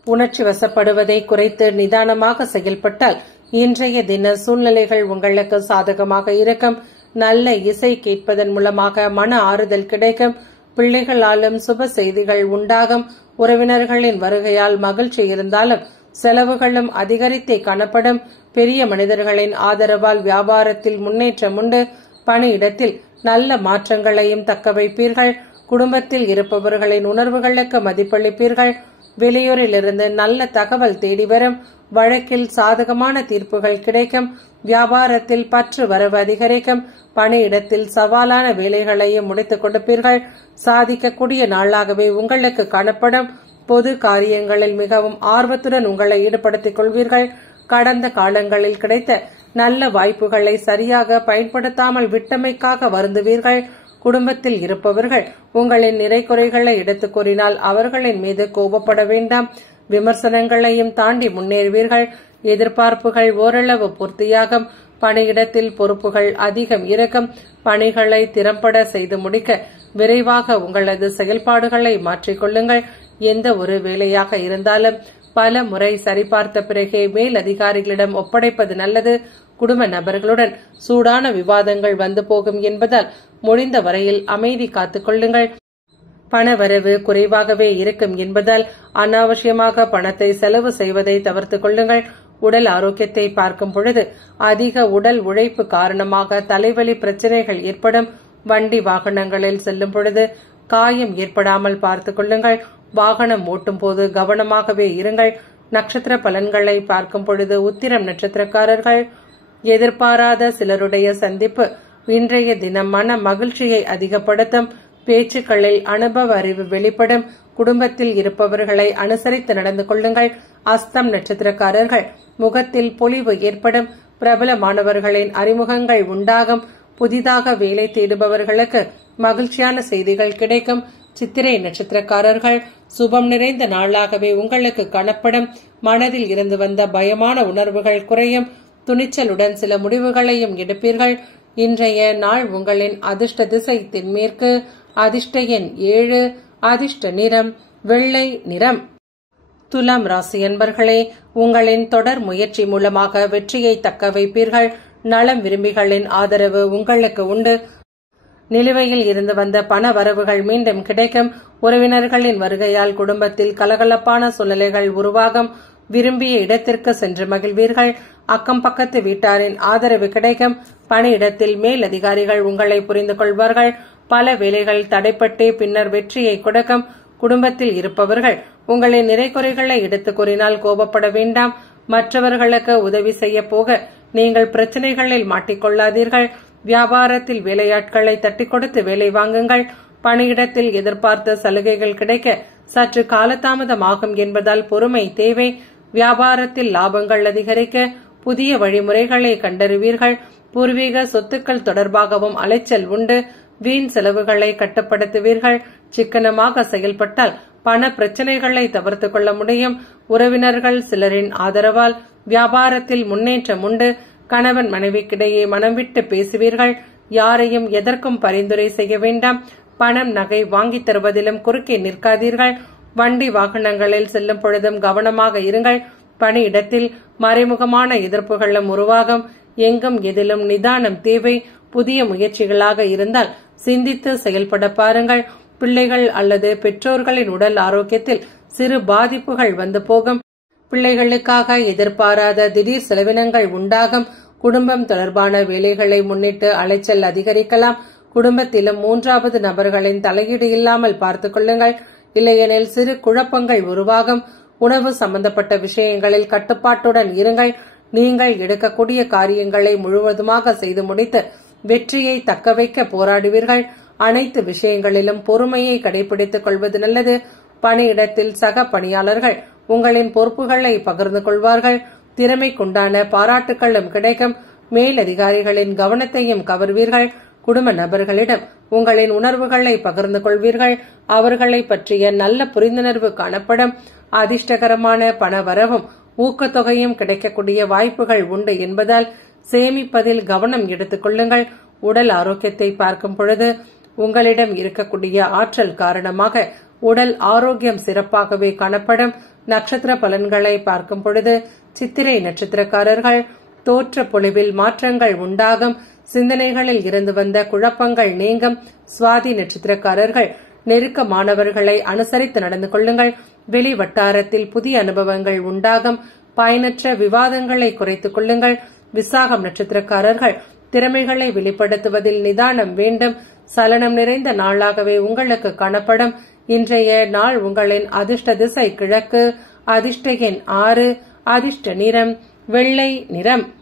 உணர்ச்சி வசப்படுவதை குறைத்து நிதானமாக செயல்பட்டால் இன்றைய தின சூழ்நிலைகள் உங்களுக்கு சாதகமாக இருக்கும். நல்ல இசை கேட்பதன் மூலமாக மன ஆறுதல் கிடைக்கும். பிள்ளைகளாலும் சுப செய்திகள் உண்டாகும். உறவினர்களின் வருகையால் மகிழ்ச்சி இருந்தாலும் செலவுகளும் அதிகரித்தே காணப்படும். பெரிய மனிதர்களின் ஆதரவால் வியாபாரத்தில் முன்னேற்றம் உண்டு. பணியிடத்தில் நல்ல மாற்றங்களையும் தக்க வைப்பீர்கள். குடும்பத்தில் இருப்பவர்களின் உணர்வுகளுக்கு மதிப்பளிப்பீர்கள். வெளியூரிலிருந்து நல்ல தகவல் தேடி வரும். வழக்கில் சாதகமான தீர்ப்புகள் கிடைக்கும். வியாபாரத்தில் பற்று வரவு அதிகரிக்கும். பணியிடத்தில் சவாலான வேலைகளையும் முடித்துக் கொடுப்பீர்கள். சாதிக்கக்கூடிய நாளாகவே உங்களுக்கு காணப்படும். பொது காரியங்களில் மிகவும் ஆர்வத்துடன் உங்களை ஈடுபடுத்திக் கொள்வீர்கள். கடந்த காலங்களில் கிடைத்த நல்ல வாய்ப்புகளை சரியாக பயன்படுத்தாமல் விட்டமைக்காக வருந்துவீர்கள். குடும்பத்தில் இருப்பவர்கள் உங்களின் நிறை குறைகளை எடுத்துக் கூறினால் அவர்களின் மீது கோபப்பட வேண்டாம். விமர்சனங்களையும் தாண்டி முன்னேறுவீர்கள். எதிர்பார்ப்புகள் ஓரளவு பூர்த்தியாகும். பணியிடத்தில் பொறுப்புகள் அதிகம் இருக்கும். பணிகளை திறம்பட செய்து முடிக்க விரைவாக உங்களது செயல்பாடுகளை மாற்றிக்கொள்ளுங்கள். எந்த ஒரு வேலையாக இருந்தாலும் பல முறை சரிபார்த்த பிறகே மேல் அதிகாரிகளிடம் ஒப்படைப்பது நல்லது. குடும்ப நபர்களுடன் சூடான விவாதங்கள் வந்து போகும் என்பதால் முடிந்த வரையில் அமைதி காத்துக் கொள்ளுங்கள். பணவரவு குறைவாகவே இருக்கும் என்பதால் அனாவசியமாக பணத்தை செலவு செய்வதை தவிர்த்துக் கொள்ளுங்கள். உடல் ஆரோக்கியத்தை பார்க்கும் பொழுது அதிக உடல் உழைப்பு காரணமாக தலைவலி பிரச்சனைகள் ஏற்படும். வண்டி வாகனங்களில் செல்லும் பொழுது காயம் ஏற்படாமல் பார்த்துக் கொள்ளுங்கள். வாகனம் ஓட்டும் போது கவனமாகவே இருங்கள். நட்சத்திர பலன்களை பார்க்கும் பொழுது உத்திரம் நட்சத்திரக்காரர்கள் எதிர்பாராத சிலருடைய சந்திப்பு இன்றைய தினம் மன மகிழ்ச்சியை அதிகப்படுத்தும். பேச்சுக்களில் அனுபவ அறிவு வெளிப்படும். குடும்பத்தில் இருப்பவர்களை அனுசரித்து நடந்து கொள்ளுங்கள். அஸ்தம் நட்சத்திரக்காரர்கள் முகத்தில் பொலிவு ஏற்படும். பிரபலமானவர்களின் அறிமுகங்கள் உண்டாகும். புதிதாக வேலை தேடுபவர்களுக்கு மகிழ்ச்சியான செய்திகள் கிடைக்கும். சித்திரை நட்சத்திரக்காரர்கள் சுபம் நிறைந்த நாளாகவே உங்களுக்கு காணப்படும். மனதில் இருந்து வந்த பயமான உணர்வுகள் குறையும். துணிச்சலுடன் சில முடிவுகளையும் எடுப்பீர்கள். இன்றைய நாள் உங்களின் அதிர்ஷ்ட திசை தென்மேற்கு. அதிர்ஷ்ட எண் 7. அதிர்ஷ்ட நிறம் வெள்ளை நிறம். துலாம் ராசி அன்பர்களே, உங்களின் தொடர் முயற்சி மூலமாக வெற்றியை தக்க வைப்பீர்கள். நலம் விரும்பிகளின் ஆதரவு உங்களுக்கு உண்டு. நிலுவையில் இருந்து வந்த பண வரவுகள் மீண்டும் கிடைக்கும். உறவினர்களின் வருகையால் குடும்பத்தில் கலகலப்பான சூழ்நிலைகள் உருவாகும். விரும்பிய இடத்திற்கு சென்று மகிழ்வீர்கள். அக்கம் பக்கத்து வீட்டாரின் ஆதரவு கிடைக்கும். பணியிடத்தில் மேல் அதிகாரிகள் உங்களை புரிந்து கொள்வார்கள். பல வேலைகள் தடைப்பட்டே பின்னர் வெற்றியை கொடுக்கும். குடும்பத்தில் இருப்பவர்கள் உங்களின் நிறைகுறைகளை எடுத்துக் கூறினால் கோபப்பட வேண்டாம். மற்றவர்களுக்கு உதவி செய்ய போக நீங்கள் பிரச்சனைகளில் மாட்டிக்கொள்ளாதீர்கள். வியாபாரத்தில் வேலையாட்களை தட்டி கொடுத்து வேலை வாங்குங்கள். பணியிடத்தில் எதிர்பார்த்த சலுகைகள் கிடைக்க சற்று காலதாமதமாகும் என்பதால் பொறுமை தேவை. வியாபாரத்தில் லாபங்கள் அதிகரிக்க புதிய வழிமுறைகளை கண்டறிவீர்கள். பூர்வீக சொத்துக்கள் தொடர்பாகவும் அலைச்சல் உண்டு. வீண் செலவுகளை கட்டுப்படுத்துவீர்கள். சிக்கனமாக செயல்பட்டால் பண பிரச்சனைகளை தவிர்த்துக் கொள்ள முடியும். உறவினர்கள் சிலரின் ஆதரவால் வியாபாரத்தில் முன்னேற்றம் உண்டு. கணவன் மனைவிக்கிடையே மனம் விட்டு பேசுவீர்கள். யாரையும் எதற்கும் பரிந்துரை செய்ய வேண்டாம். பணம் நகை வாங்கித் தருவதிலும் குறுக்கே நிற்காதீர்கள். வண்டி வாகனங்களில் செல்லும் பொழுதும் கவனமாக இருங்கள். பணியிடத்தில் மறைமுகமான எதிர்ப்புகளும் உருவாகும். எங்கும் எதிலும் நிதானம் தேவை. புதிய முயற்சிகளாக இருந்தால் சிந்தித்து செயல்பட பாருங்கள். பிள்ளைகள் அல்லது பெற்றோர்களின் உடல் ஆரோக்கியத்தில் சிறு பாதிப்புகள் வந்து போகும். பிள்ளைகளுக்காக எதிர்பாராத திடீர் செலவினங்கள் உண்டாகும். குடும்பம் தொடர்பான வேலைகளை முன்னிட்டு அலைச்சல் அதிகரிக்கலாம். குடும்பத்திலும் மூன்றாவது நபர்களின் தலையீடு இல்லாமல் பார்த்துக் கொள்ளுங்கள். இல்லையெனில் சிறு குழப்பங்கள் உருவாகும். உணவு சம்பந்தப்பட்ட விஷயங்களில் கட்டுப்பாட்டுடன் இருங்கள். நீங்கள் எடுக்கக்கூடிய காரியங்களை முழுவதுமாக செய்து முடித்து வெற்றியை தக்கவைக்க போராடுவீர்கள். அனைத்து விஷயங்களிலும் பொறுமையை கடைபிடித்துக் கொள்வது நல்லது. பணியிடத்தில் சக பணியாளர்கள் உங்களின் பொறுப்புகளை பகிர்ந்து கொள்வார்கள். திறமைக்குண்டான பாராட்டுகளும் கிடைக்கும். மேலதிகாரிகளின் கவனத்தையும் கவர்வீர்கள். குடும்ப நபர்களிடம் உங்களின் உணர்வுகளை பகிர்ந்து கொள்வீர்கள். அவர்களை பற்றிய நல்ல புரிந்துணர்வு காணப்படும். அதிர்ஷ்டகரமான பண வரவும் ஊக்கத்தொகையும் கிடைக்கக்கூடிய வாய்ப்புகள் உண்டு என்பதால் சேமிப்பதில் கவனம் எடுத்துக் கொள்ளுங்கள். உடல் ஆரோக்கியத்தை பார்க்கும் பொழுது உங்களிடம் இருக்கக்கூடிய ஆற்றல் காரணமாக உடல் ஆரோக்கியம் சிறப்பாகவே காணப்படும். நட்சத்திர பலன்களை பார்க்கும் பொழுது சித்திரை நட்சத்திரக்காரர்கள் தோற்ற பொலிவில் மாற்றங்கள் உண்டாகும். சிந்தனைகளில் இருந்து வந்த குழப்பங்கள் நீங்கும். சுவாதி நட்சத்திரக்காரர்கள் நெருக்கமானவர்களை அனுசரித்து நடந்து கொள்ளுங்கள். வெளி வட்டாரத்தில் புதிய அனுபவங்கள் உண்டாகும். பயனற்ற விவாதங்களை குறைத்துக் கொள்ளுங்கள். விசாகம் நட்சத்திரக்காரர்கள் திறமைகளை வெளிப்படுத்துவதில் நிதானம் வேண்டும். சலனம் நிறைந்த நாளாகவே உங்களுக்கு காணப்படும். இன்றைய நாள் உங்களின் அதிர்ஷ்ட திசை கிழக்கு. அதிர்ஷ்ட எண் 6. அதிர்ஷ்ட நிறம் வெள்ளை நிறம்.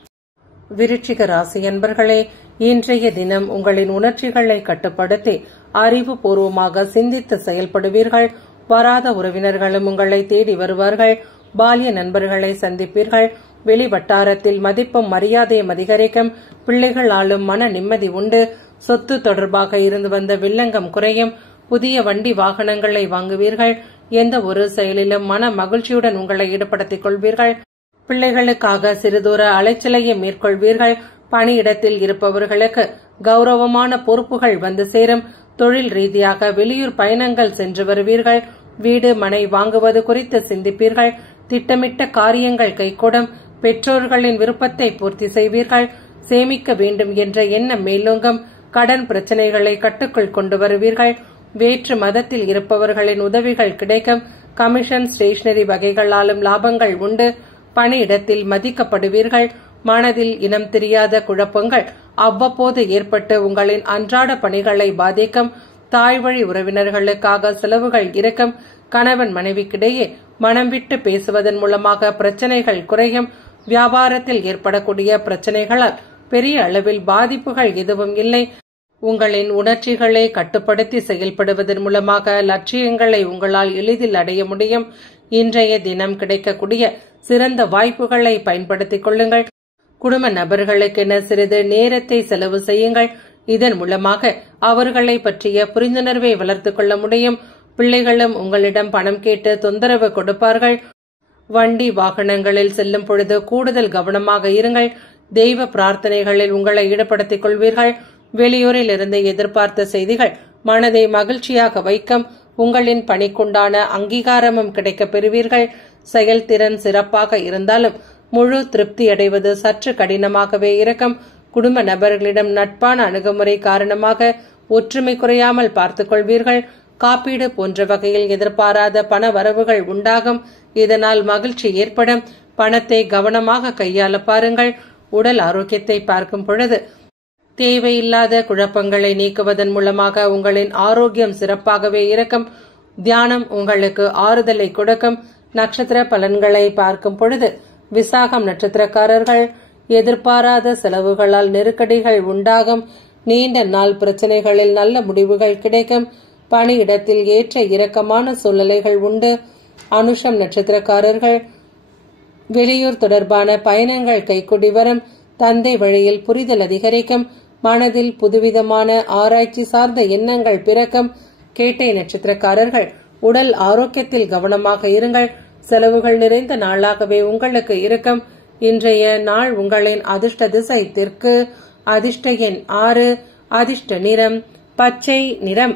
விருச்சிக ராசி அன்பர்களே, இன்றைய தினம் உங்களின் உணர்ச்சிகளை கட்டுப்படுத்தி அறிவுபூர்வமாக சிந்தித்து செயல்படுவீர்கள். வராத உறவினர்களும் உங்களை தேடி வருவார்கள். பால்ய நண்பர்களை சந்திப்பீர்கள். வெளி வட்டாரத்தில் மதிப்பும் மரியாதையும் அதிகரிக்கும். பிள்ளைகளாலும் மன நிம்மதி உண்டு. சொத்து தொடர்பாக இருந்து வந்த வில்லங்கம் குறையும். புதிய வண்டி வாகனங்களை வாங்குவீர்கள். எந்த ஒரு செயலிலும் மன மகிழ்ச்சியுடன் உங்களை ஈடுபடுத்திக் கொள்வீர்கள். பிள்ளைகளுக்காக சிறிதூர அலைச்சலையை மேற்கொள்வீர்கள். பணியிடத்தில் இருப்பவர்களுக்கு கௌரவமான பொறுப்புகள் வந்து சேரும். தொழில் ரீதியாக வெளியூர் பயணங்கள் சென்று வருவீர்கள். வீடு மனை வாங்குவது குறித்து சிந்திப்பீர்கள். திட்டமிட்ட காரியங்கள் கைகூடும். பெற்றோர்களின் விருப்பத்தை பூர்த்தி செய்வீர்கள். சேமிக்க வேண்டும் என்ற எண்ணம் மேலோங்கும். கடன் பிரச்சனைகளை கட்டுக்குள் கொண்டு வருவீர்கள். வேற்று மதத்தில் இருப்பவர்களின் உதவிகள் கிடைக்கும். கமிஷன் ஸ்டேஷனரி வகைகளாலும் லாபங்கள் உண்டு. பணியிடத்தில் மதிக்கப்படுவீர்கள். மனதில் இனம் தெரியாத குழப்பங்கள் அவ்வப்போது ஏற்பட்டு உங்களின் அன்றாட பணிகளை பாதிக்கும். தாய்வழி உறவினர்களுக்காக செலவுகள் இருக்கும். கணவன் மனைவிக்கிடையே மனம் விட்டு பேசுவதன் மூலமாக பிரச்சனைகள் குறையும். வியாபாரத்தில் ஏற்படக்கூடிய பிரச்சனைகளால் பெரிய அளவில் பாதிப்புகள் எதுவும் இல்லை. உங்களின் உணர்ச்சிகளை கட்டுப்படுத்தி செயல்படுவதன் மூலமாக லட்சியங்களை உங்களால் எளிதில் அடைய முடியும். இன்றைய தினம் கிடைக்கக்கூடிய சிறந்த வாய்ப்புகளை பயன்படுத்திக் கொள்ளுங்கள். குடும்ப நபர்களுக்கென சிறிது நேரத்தை செலவு செய்யுங்கள். இதன் மூலமாக அவர்களை பற்றிய புரிந்துணர்வை வளர்த்துக் கொள்ள முடியும். பிள்ளைகளும் உங்களிடம் பணம் கேட்டு தொந்தரவு கொடுப்பார்கள். வண்டி வாகனங்களில் செல்லும் பொழுது கூடுதல் கவனமாக இருங்கள். தெய்வ பிரார்த்தனைகளில் உங்களை ஈடுபடுத்திக் கொள்வீர்கள். வெளியூரில் இருந்து எதிர்பார்த்த செய்திகள் மனதை மகிழ்ச்சியாக வைக்கும். உங்களின் பணிக்குண்டான அங்கீகாரமும் கிடைக்கப் பெறுவீர்கள். செயல்திறன் சிறப்பாக இருந்தாலும் முழு திருப்தி அடைவது சற்று கடினமாகவே இருக்கும். குடும்ப நபர்களிடம் நட்பான அணுகுமுறை காரணமாக ஒற்றுமை குறையாமல் பார்த்துக் கொள்வீர்கள். காப்பீடு போன்ற வகையில் எதிர்பாராத பண வரவுகள் உண்டாகும். இதனால் மகிழ்ச்சி ஏற்படும். பணத்தை கவனமாக கையாள பாருங்கள். உடல் ஆரோக்கியத்தை பார்க்கும் பொழுது தேவையில்லாத குழப்பங்களை நீக்குவதன் மூலமாக உங்களின் ஆரோக்கியம் சிறப்பாகவே இருக்கும். தியானம் உங்களுக்கு ஆறுதலை கொடுக்கும். நட்சத்திர பலன்களை பார்க்கும் பொழுது விசாகம் நட்சத்திரக்காரர்கள் எதிர்பாராத செலவுகளால் நெருக்கடிகள் உண்டாகும். நீண்ட நாள் பிரச்சனைகளில் நல்ல முடிவுகள் கிடைக்கும். பணியிடத்தில் ஏற்ற இறக்கமான சூழ்நிலைகள் உண்டு. அனுஷம் நட்சத்திரக்காரர்கள் வெளியூர் தொடர்பான பயணங்கள் கைகூடி வரும். தந்தை வழியில் புரிதல் அதிகரிக்கும். மனதில் புதுவிதமான ஆராய்ச்சி சார்ந்த எண்ணங்கள் பிறக்கும். கேட்டை நட்சத்திரக்காரர்கள் உடல் ஆரோக்கியத்தில் கவனமாக இருங்கள். செலவுகள் நிறைந்த நாளாகவே உங்களுக்கு இருக்கும். இன்றைய நாள் உங்களின் அதிர்ஷ்ட திசை தெற்கு. அதிர்ஷ்ட எண் 6. அதிர்ஷ்ட நிறம் பச்சை நிறம்.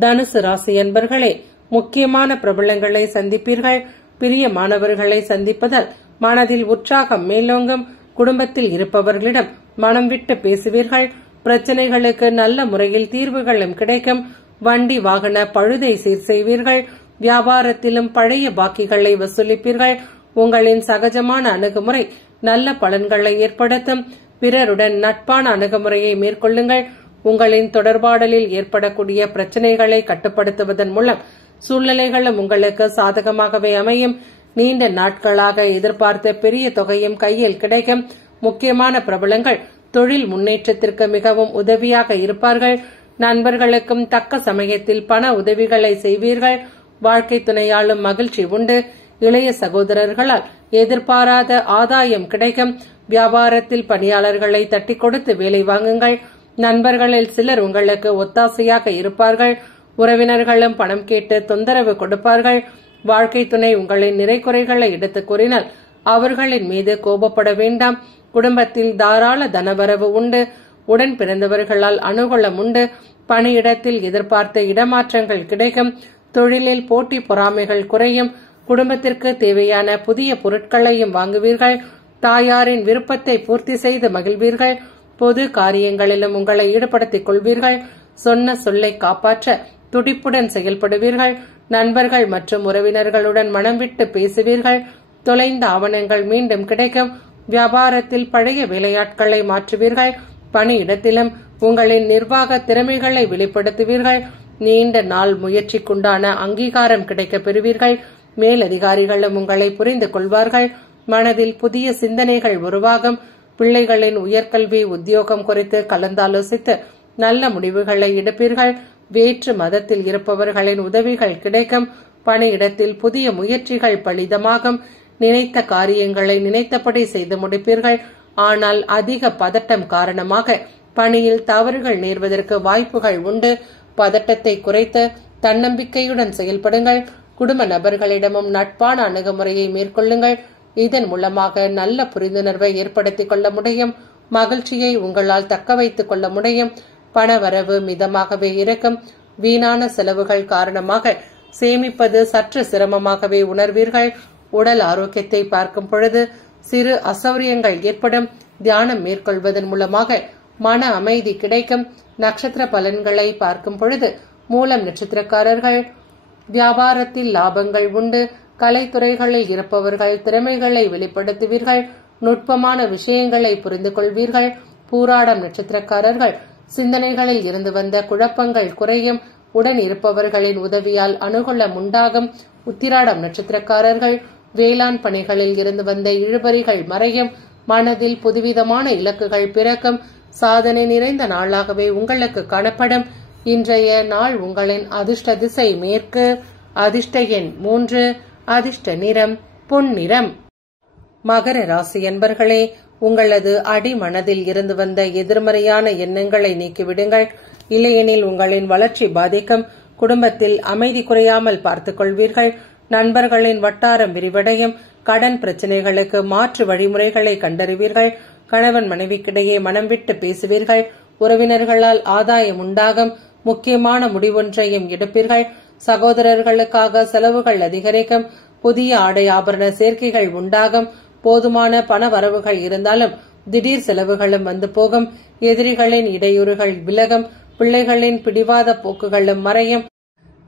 தனுசு ராசி என்பர்களே, முக்கியமான பிரபலங்களை சந்திப்பீர்கள். பிரியமானவர்களை சந்திப்பதால் மனதில் உற்சாகம் மேலோங்கும். குடும்பத்தில் இருப்பவர்களிடம் மனம் விட்டு பேசுவீர்கள். பிரச்சனைகளுக்கு நல்ல முறையில் தீர்வுகளும் கிடைக்கும். வண்டி வாகன பழுதை சீர் செய்வீர்கள். வியாபாரத்திலும் பழைய பாக்கிகளை வசூலிப்பீர்கள். உங்களின் சகஜமான அணுகுமுறை நல்ல பலன்களை ஏற்படுத்தும். பிறருடன் நட்பான அணுகுமுறையை மேற்கொள்ளுங்கள். உங்களின் தொடர்பாடலில் ஏற்படக்கூடிய பிரச்சனைகளை கட்டுப்படுத்துவதன் மூலம் சூழ்நிலைகளும் உங்களுக்கு சாதகமாகவே அமையும். நீண்ட நாட்களாக எதிர்பார்த்த பெரிய தொகையும் கையில் கிடைக்கும். முக்கியமான பிரபலங்கள் தொழில் முன்னேற்றத்திற்கு மிகவும் உதவியாக இருப்பார்கள். நண்பர்களுக்கும் தக்க சமயத்தில் பண உதவிகளை செய்வீர்கள். வாழ்க்கை துணையாலும் மகிழ்ச்சி உண்டு. இளைய சகோதரர்களால் எதிர்பாராத ஆதாயம் கிடைக்கும். வியாபாரத்தில் பணியாளர்களை தட்டி கொடுத்து வேலை வாங்குங்கள். நண்பர்களில் சிலர் உங்களுக்கு ஒத்தாசையாக இருப்பார்கள். உறவினர்களும் பணம் கேட்டு தொந்தரவு கொடுப்பார்கள். வாழ்க்கை துணை உங்களின் நிறை குறைகளை எடுத்துக் கூறினால் அவர்களின் மீது கோபப்பட வேண்டாம். குடும்பத்தில் தாராள தனவரவு உண்டு. உடன் பிறந்தவர்களால் அனுகூலம் உண்டு. பணியிடத்தில் எதிர்பார்த்த இடமாற்றங்கள் கிடைக்கும். தொழிலில் போட்டி பொறாமைகள் குறையும். குடும்பத்திற்கு தேவையான புதிய பொருட்களையும் வாங்குவீர்கள். தாயாரின் விருப்பத்தை பூர்த்தி செய்து மகிழ்வீர்கள். பொது காரியங்களிலும் உங்களை ஈடுபடுத்திக் கொள்வீர்கள். சொன்ன சொல்லை காப்பாற்ற துடிப்புடன் செயல்படுவீர்கள். நண்பர்கள் மற்றும் உறவினர்களுடன் மனம் விட்டு பேசுவீர்கள். தொலைந்த ஆவணங்கள் மீண்டும் கிடைக்கும். வியாபாரத்தில் பழைய வேலையாட்களை மாற்றுவீர்கள். பணியிடத்திலும் உங்களின் நிர்வாக திறமைகளை வெளிப்படுத்துவீர்கள். நீண்ட நாள் முயற்சிக்குண்டான அங்கீகாரம் கிடைக்கப் பெறுவீர்கள். மேலதிகாரிகளும் உங்களை புரிந்து கொள்வார்கள். மனதில் புதிய சிந்தனைகள் உருவாகும். பிள்ளைகளின் உயர்கல்வி உத்தியோகம் குறித்து கலந்தாலோசித்து நல்ல முடிவுகளை எடுப்பீர்கள். வேற்று மதத்தில் இருப்பவர்களின் உதவிகள் கிடைக்கும். பணியிடத்தில் புதிய முயற்சிகள் பலிதமாகும். நினைத்த காரியங்களை நினைத்தபடி செய்து முடிப்பீர்கள். ஆனால் அதிக பதட்டம் காரணமாக பணியில் தவறுகள் நேர்வதற்கு வாய்ப்புகள் உண்டு. பதட்டத்தை குறைத்து தன்னம்பிக்கையுடன் செயல்படுங்கள். குடும்ப நபர்களிடமும் நட்பான அணுகுமுறையை மேற்கொள்ளுங்கள். இதன் மூலமாக நல்ல புரிந்துணர்வை ஏற்படுத்திக் கொள்ள முடியும். மகிழ்ச்சியை உங்களால் தக்க வைத்துக் கொள்ள முடியும். பணவரவு மிதமாகவே இருக்கும். வீணான செலவுகள் காரணமாக சேமிப்பது சற்று சிரமமாகவே உணர்வீர்கள். உடல் ஆரோக்கியத்தை பார்க்கும் பொழுது சிறு அசௌரியங்கள் ஏற்படும். தியானம் மேற்கொள்வதன் மூலமாக மன அமைதி கிடைக்கும். நட்சத்திர பலன்களை பார்க்கும் பொழுது மூலம் நட்சத்திரக்காரர்கள் வியாபாரத்தில் லாபங்கள் உண்டு. கலைத்துறைகளில் இருப்பவர்கள் திறமைகளை வெளிப்படுத்துவீர்கள். நுட்பமான விஷயங்களை புரிந்து கொள்வீர்கள். பூராடம் நட்சத்திரக்காரர்கள் சிந்தனைகளில் இருந்து வந்த குழப்பங்கள் குறையும். உடன் இருப்பவர்களின் உதவியால் அனுகூலம் உண்டாகும். உத்திராடம் நட்சத்திரக்காரர்கள் வேளாண் பணிகளில் இருந்து வந்த இழுபறிகள் மறையும். மனதில் புதுவிதமான இலக்குகள் பிறக்கும். சாதனை நிறைந்த நாளாகவே உங்களுக்கு காணப்படும். இன்றைய நாள் உங்களின் அதிர்ஷ்ட திசை மேற்கு. அதிர்ஷ்ட எண் 3. அதிர்ஷ்ட நிறம் பொன்னிறம். மகர ராசி என்பர்களே, உங்களது அடிமனதில் இருந்து வந்த எதிர்மறையான எண்ணங்களை நீக்கிவிடுங்கள். இல்லையெனில் உங்களின் வளர்ச்சி பாதிக்கும். குடும்பத்தில் அமைதி குறையாமல் பார்த்துக் கொள்வீர்கள். நண்பர்களின் வட்டாரம் விரிவடையும். கடன் பிரச்சனைகளுக்கு மாற்று வழிமுறைகளை கண்டறிவீர்கள். கணவன் மனைவிக்கிடையே மனம் விட்டு பேசுவீர்கள். உறவினர்களால் ஆதாயம் உண்டாகும். முக்கியமான முடிவொன்றையும் எடுப்பீர்கள். சகோதரர்களுக்காக செலவுகள் அதிகரிக்கும். புதிய ஆடை ஆபரண சேர்க்கைகள் உண்டாகும். போதுமான பண வரவுகள் இருந்தாலும் திடீர் செலவுகளும் வந்து போகும். எதிரிகளின் இடையூறுகள் விலகும். பிள்ளைகளின் பிடிவாத போக்குகளும் மறையும்.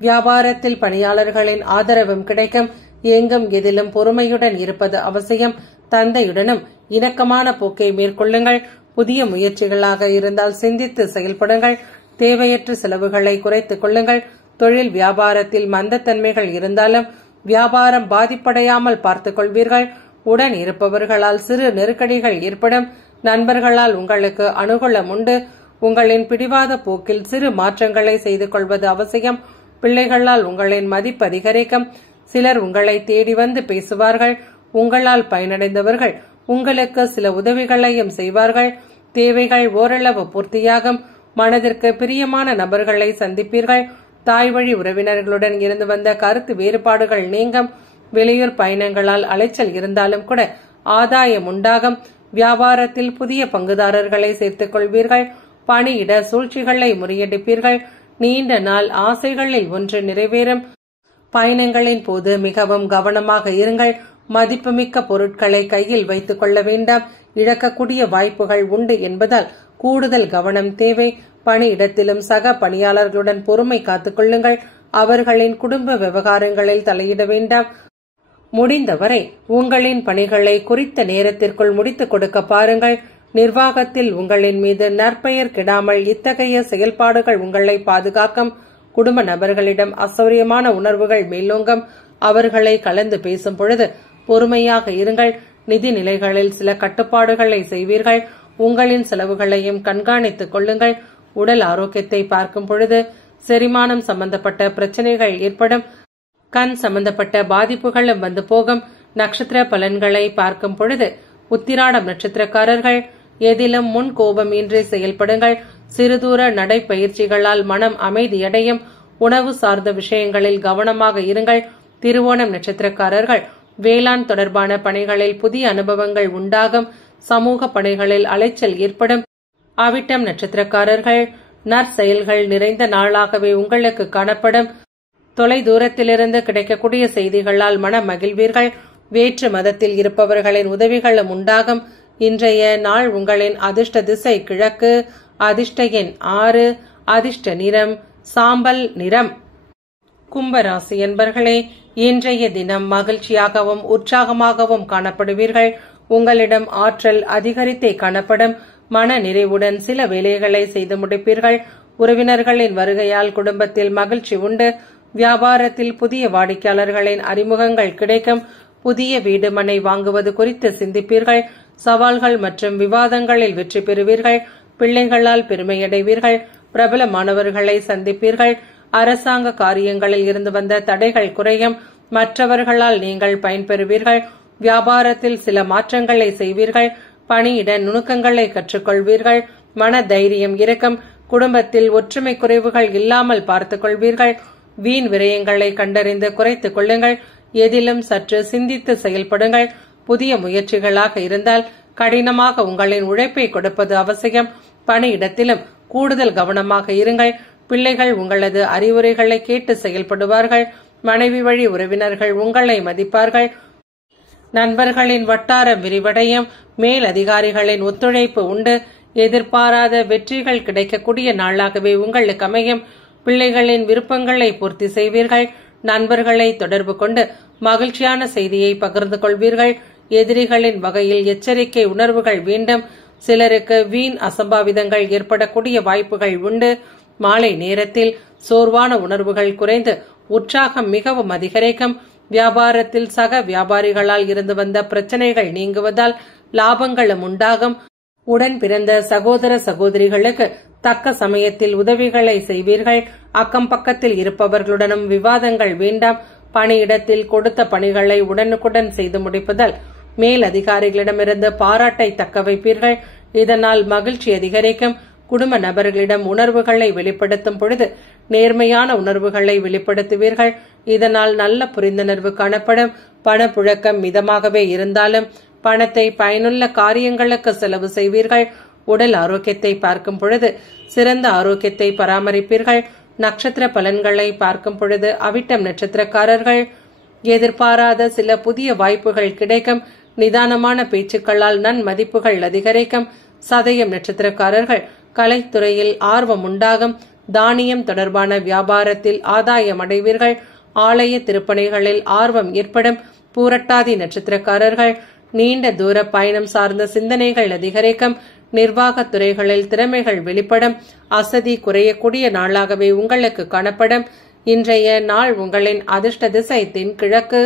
வியாபாரத்தில் பணியாளர்களின் ஆதரவும் கிடைக்கும். எங்கும் எதிலும் பொறுமையுடன் இருப்பது அவசியம். தந்தையுடனும் இணக்கமான போக்கை மேற்கொள்ளுங்கள். புதிய முயற்சிகளாக இருந்தால் சிந்தித்து செயல்படுங்கள். தேவையற்ற செலவுகளை குறைத்துக் கொள்ளுங்கள். தொழில் வியாபாரத்தில் மந்தத்தன்மைகள் இருந்தாலும் வியாபாரம் பாதிப்படையாமல் பார்த்துக் கொள்வீர்கள். உடன் இருப்பவர்களால் சிறு நெருக்கடிகள் ஏற்படும். நண்பர்களால் உங்களுக்கு அனுகூலம் உண்டு. உங்களின் பிடிவாத போக்கில் சிறு மாற்றங்களை செய்து கொள்வது அவசியம். பிள்ளைகளால் உங்களின் மதிப்பு அதிகரிக்கும். சிலர் உங்களை தேடி வந்து பேசுவார்கள். உங்களால் பயனடைந்தவர்கள் உங்களுக்கு சில உதவிகளையும் செய்வார்கள். தேவைகள் ஓரளவு பூர்த்தியாகும். மனதிற்கு பிரியமான நபர்களை சந்திப்பீர்கள். தாய் வழி உறவினர்களுடன் இருந்து வந்த கருத்து வேறுபாடுகள் நீங்கும். வெளியூர் பயணங்களால் அலைச்சல் இருந்தாலும் கூட ஆதாயம் உண்டாகும். வியாபாரத்தில் புதிய பங்குதாரர்களை சேர்த்துக் கொள்வீர்கள். பணியிட சூழ்ச்சிகளை முறியடிப்பீர்கள். நீண்ட நாள் ஆசைகளில் ஒன்று நிறைவேறும். பயணங்களின் போது மிகவும் கவனமாக இருங்கள். மதிப்புமிக்க பொருட்களை கையில் வைத்துக் கொள்ள வேண்டாம். இழக்கக்கூடிய வாய்ப்புகள் உண்டு என்பதால் கூடுதல் கவனம் தேவை. பணியிடத்திலும் சக பணியாளர்களுடன் பொறுமை காத்துக் கொள்ளுங்கள். அவர்களின் குடும்ப விவகாரங்களில் தலையிட வேண்டாம். முடிந்தவரை உங்களின் பணிகளை குறித்த நேரத்திற்குள் முடித்துக் கொடுக்க பாருங்கள். நிர்வாகத்தில் உங்களின் மீது நற்பெயர் கெடாமல் இத்தகைய செயல்பாடுகள் உங்களை பாதுகாக்கும். குடும்ப நபர்களிடம் அசௌரியமான உணர்வுகள் மேலோங்கும். அவர்களை கலந்து பேசும் பொழுது பொறுமையாக இருங்கள். நிதி நிலைகளில் சில கட்டுப்பாடுகளை செய்வீர்கள். உங்களின் செலவுகளையும் கண்காணித்துக் கொள்ளுங்கள். உடல் ஆரோக்கியத்தை பார்க்கும் பொழுது செரிமானம் சம்பந்தப்பட்ட பிரச்சனைகள் ஏற்படும். கண் சம்பந்தப்பட்ட பாதிப்புகளும் வந்து போகும். நட்சத்திர பலன்களை பார்க்கும் பொழுது உத்திராடம் நட்சத்திரக்காரர்கள் எதிலும் முன் கோபம் இன்றி செயல்படுங்கள். சிறுதூர நடைப்பயிற்சிகளால் மனம் அமைதியடையும். உணவு சார்ந்த விஷயங்களில் கவனமாக இருங்கள். திருவோணம் நட்சத்திரக்காரர்கள் வேளாண் தொடர்பான பணிகளில் புதிய அனுபவங்கள் உண்டாகும். சமூக பணிகளில் அலைச்சல் ஏற்படும். அவிட்டம் நட்சத்திரக்காரர்கள் நற்செயல்கள் நிறைந்த நாளாகவே உங்களுக்கு காணப்படும். தொலை தூரத்திலிருந்து கிடைக்கக்கூடிய செய்திகளால் மனம் மகிழ்வீர்கள். வேற்று மதத்தில் இருப்பவர்களின் உதவிகளும் உண்டாகும். இன்றைய நாள் உங்களின் அதிர்ஷ்ட திசை கிழக்கு. அதிர்ஷ்ட எண் 6. அதிர்ஷ்ட நிறம் சாம்பல் நிறம். கும்பராசி என்பர்களே, இன்றைய தினம் மகிழ்ச்சியாகவும் உற்சாகமாகவும் காணப்படுவீர்கள். உங்களிடம் ஆற்றல் அதிகரித்தே காணப்படும். மன நிறைவுடன் சில வேலைகளை செய்து முடிப்பீர்கள். உறவினர்களின் வருகையால் குடும்பத்தில் மகிழ்ச்சி உண்டு. வியாபாரத்தில் புதிய வாடிக்கையாளர்களின் அறிமுகங்கள் கிடைக்கும். புதிய வீடு மனை வாங்குவது குறித்து சிந்திப்பீர்கள். சவால்கள் மற்றும் விவாதங்களில் வெற்றி பெறுவீர்கள். பிள்ளைகளால் பெருமையடைவீர்கள். பிரபலமானவர்களை சந்திப்பீர்கள். அரசாங்க காரியங்களில் இருந்து வந்த தடைகள் குறையும். மற்றவர்களால் நீங்கள் பயன்பெறுவீர்கள். வியாபாரத்தில் சில மாற்றங்களை செய்வீர்கள். பணியிட நுணுக்கங்களை கற்றுக்கொள்வீர்கள். மன தைரியம் இருக்கும். குடும்பத்தில் ஒற்றுமை குறைவுகள் இல்லாமல் பார்த்துக் கொள்வீர்கள். வீண் விரயங்களை கண்டறிந்து குறைத்துக் கொள்ளுங்கள். எதிலும் சற்று சிந்தித்து செயல்படுங்கள். புதிய முயற்சிகளாக இருந்தால் கடினமாக உங்களின் உழைப்பை கொடுப்பது அவசியம். பணியிடத்திலும் கூடுதல் கவனமாக இருங்கள். பிள்ளைகள் உங்களது அறிவுரைகளை கேட்டு செயல்படுவார்கள். மனைவி வழி உறவினர்கள் உங்களை மதிப்பார்கள். நண்பர்களின் வட்டாரம் விரிவடையும். மேல் அதிகாரிகளின் ஒத்துழைப்பு உண்டு. எதிர்பாராத வெற்றிகள் கிடைக்கக்கூடிய நாளாகவே உங்களுக்கு அமையும். பிள்ளைகளின் விருப்பங்களை பூர்த்தி செய்வீர்கள். நண்பர்களை தொடர்பு கொண்டு மகிழ்ச்சியான செய்தியை பகிர்ந்து கொள்வீர்கள். எதிரிகளின் வகையில் எச்சரிக்கை உணர்வுகள் வேண்டும். சிலருக்கு வீண் அசம்பாவிதங்கள் ஏற்படக்கூடிய வாய்ப்புகள் உண்டு. மாலை நேரத்தில் சோர்வான உணர்வுகள் குறைந்து உற்சாகம் மிகவும் அதிகரிக்கும். வியாபாரத்தில் சக வியாபாரிகளால் இருந்து வந்த பிரச்சனைகள் நீங்குவதால் லாபங்களும் உண்டாகும். உடன் பிறந்த சகோதர சகோதரிகளுக்கு தக்க சமயத்தில் உதவிகளை செய்வீர்கள். அக்கம் பக்கத்தில் இருப்பவர்களுடனும் விவாதங்கள் வேண்டாம். பணியிடத்தில் கொடுத்த பணிகளை உடனுக்குடன் செய்து முடிப்பதால் மேல் அதிகாரிகளிடமிருந்து பாராட்டை தக்க வைப்பீர்கள். இதனால் மகிழ்ச்சி அதிகரிக்கும். குடும்ப நபர்களிடம் உணர்வுகளை வெளிப்படுத்தும் பொழுது நேர்மையான உணர்வுகளை வெளிப்படுத்துவீர்கள். இதனால் நல்ல புரிந்துணர்வு காணப்படும். பணப்புழக்கம் மிதமாகவே இருந்தாலும் பணத்தை பயனுள்ள காரியங்களுக்கு செலவு செய்வீர்கள். உடல் ஆரோக்கியத்தை பார்க்கும் பொழுது சிறந்த ஆரோக்கியத்தை பராமரிப்பீர்கள். நட்சத்திர பலன்களை பார்க்கும் பொழுது அவிட்டம் நட்சத்திரக்காரர்கள் எதிர்பாராத சில புதிய வாய்ப்புகள் கிடைக்கும். நிதானமான பேச்சுக்களால் நன்மதிப்புகள் அதிகரிக்கும். சதயம் நட்சத்திரக்காரர்கள் கலைத்துறையில் ஆர்வம் உண்டாகும். தானியம் தொடர்பான வியாபாரத்தில் ஆதாயம் அடைவீர்கள். ஆலய திருப்பணிகளில் ஆர்வம் ஏற்படும். பூரட்டாதி நட்சத்திரக்காரர்கள் நீண்ட தூர பயணம் சார்ந்த சிந்தனைகள் அதிகரிக்கும். நிர்வாகத் துறைகளில் திறமைகள் வெளிப்படும். அசதி குறையக்கூடிய நாளாகவே உங்களுக்கு காணப்படும். இன்றைய நாள் உங்களின் அதிர்ஷ்ட திசை தென்கிழக்கு.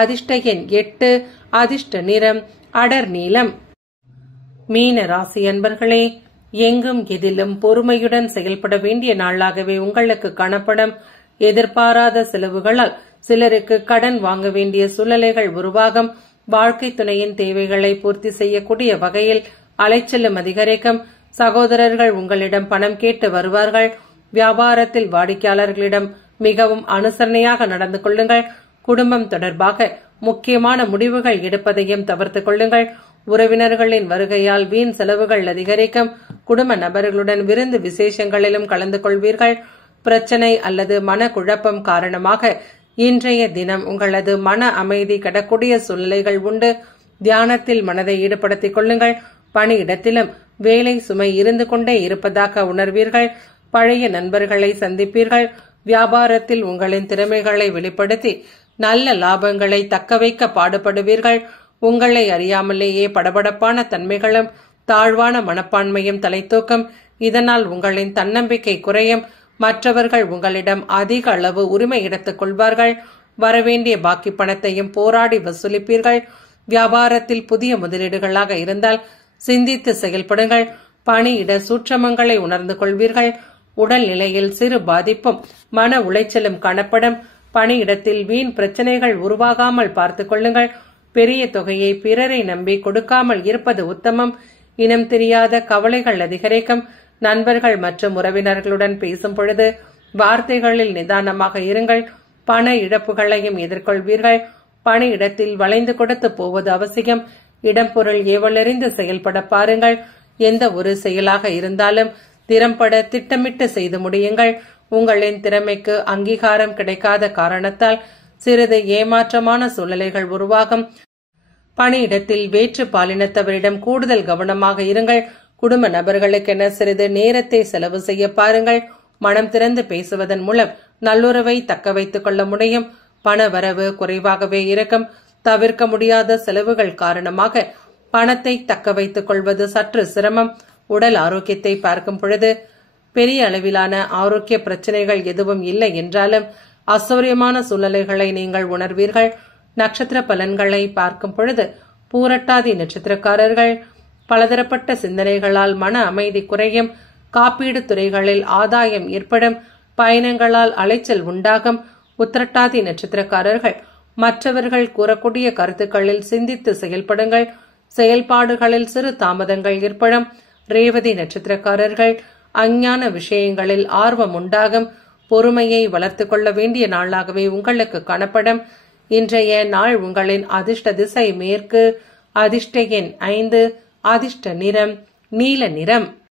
அதிர்ஷ்ட எண் 8. அதிர்ஷ்ட நிறம் அடர் நீலம். மீன ராசி அன்பர்களே, எங்கும் எதிலும் பொறுமையுடன் செயல்பட வேண்டிய நாளாகவே உங்களுக்கு காணப்படும். எதிர்பாராத செலவுகளால் சிலருக்கு கடன் வாங்க வேண்டிய சூழ்நிலைகள் உருவாகும். வாழ்க்கை துணையின் தேவைகளை பூர்த்தி செய்யக்கூடிய வகையில் அலைச்சலும் அதிகரிக்கும். சகோதரர்கள் உங்களிடம் பணம் கேட்டு வருவார்கள். வியாபாரத்தில் வாடிக்கையாளர்களிடம் மிகவும் அனுசரணையாக நடந்து கொள்ளுங்கள். குடும்பம் தொடர்பாக முக்கியமான முடிவுகள் எடுப்பதையும் தவிர்த்துக் கொள்ளுங்கள். உறவினர்களின் வருகையால் வீண் செலவுகள் அதிகரிக்கும். குடும்ப நபர்களுடன் விருந்து விசேஷங்களிலும் கலந்து கொள்வீர்கள். பிரச்சனை அல்லது மனக்குழப்பம் காரணமாக இன்றைய தினம் உங்களது மன அமைதி கெடக்கூடிய சூழ்நிலைகள் உண்டு. தியானத்தில் மனதை ஈடுபடுத்திக் கொள்ளுங்கள். பணியிடத்திலும் வேலை சுமை இருந்து கொண்டே இருப்பதாக உணர்வீர்கள். பழைய நண்பர்களை சந்திப்பீர்கள். வியாபாரத்தில் உங்களின் திறமைகளை வெளிப்படுத்தி நல்ல லாபங்களை தக்கவைக்க பாடுபடுவீர்கள். உங்களை அறியாமலேயே படபடப்பான தன்மைகளும் தாழ்வான மனப்பான்மையும் தலைத்தூக்கும். இதனால் உங்களின் தன்னம்பிக்கை குறையும். மற்றவர்கள் உங்களிடம் அதிக அளவு உரிமை எடுத்துக் கொள்வார்கள். வரவேண்டிய பாக்கி பணத்தையும் போராடி வசூலிப்பீர்கள். வியாபாரத்தில் புதிய முதலீடுகளாக இருந்தால் சிந்தித்து செயல்படுங்கள். பணியிட சூட்சமங்களை உணர்ந்து கொள்வீர்கள். உடல் நிலையில் சிறு பாதிப்பும் மன உளைச்சலும் காணப்படும். பணியிடத்தில் வீண் பிரச்சனைகள் உருவாகாமல் பார்த்துக் கொள்ளுங்கள். பெரிய தொகையை பிறரை நம்பி கொடுக்காமல் இருப்பது உத்தமம். இனம் தெரியாத கவலைகள் அதிகரிக்கும். நண்பர்கள் மற்றும் உறவினர்களுடன் பேசும் பொழுது வார்த்தைகளில் நிதானமாக இருங்கள். பண இழப்புகளையும் எதிர்கொள்வீர்கள். பணியிடத்தில் வளைந்து கொடுத்து போவது அவசியம். இடம்பொருள் ஏவலறிந்து செயல்பட பாருங்கள். எந்த ஒரு செயலாக இருந்தாலும் திறம்பட திட்டமிட்டு செய்து முடியுங்கள். உங்களின் திறமைக்கு அங்கீகாரம் கிடைக்காத காரணத்தால் சிறிது ஏமாற்றமான சூழ்நிலைகள் உருவாகும். பணியிடத்தில் வேற்று பாலினத்தவரிடம் கூடுதல் கவனமாக இருங்கள். குடும்ப நபர்களுக்கென சிறிது நேரத்தை செலவு செய்ய பாருங்கள். மனம் திறந்து பேசுவதன் மூலம் நல்லுறவை தக்க வைத்துக் கொள்ள முடியும். பண வரவு குறைவாகவே இருக்கும். தவிர்க்க முடியாத செலவுகள் காரணமாக பணத்தை தக்க வைத்துக் கொள்வது சற்று சிரமம். உடல் ஆரோக்கியத்தை பார்க்கும் பொழுது பெரிய அளவிலான ஆரோக்கிய பிரச்சனைகள் எதுவும் இல்லை என்றாலும் அசௌரியமான சூழ்நிலைகளை நீங்கள் உணர்வீர்கள். நட்சத்திர பலன்களை பார்க்கும் பொழுது பூரட்டாதி நட்சத்திரக்காரர்கள் பலதரப்பட்ட சிந்தனைகளால் மன அமைதி குறையும். காப்பீடு துறைகளில் ஆதாயம் ஏற்படும். பயணங்களால் அலைச்சல் உண்டாகும். உத்திரட்டாதி நட்சத்திரக்காரர்கள் மற்றவர்கள் கூறக்கூடிய கருத்துக்களில் சிந்தித்து செயல்படுங்கள். செயல்பாடுகளில் சிறு தாமதங்கள் ஏற்படும். ரேவதி நட்சத்திரக்காரர்கள் அஞ்ஞான விஷயங்களில் ஆர்வம் உண்டாகும். பொறுமையை வளர்த்துக் கொள்ள வேண்டிய நாளாகவே உங்களுக்கு காணப்படும். இன்றைய நாள் உங்களின் அதிர்ஷ்ட திசை மேற்கு. அதிர்ஷ்ட எண் 5. அதிர்ஷ்ட நிறம் நீல நிறம்.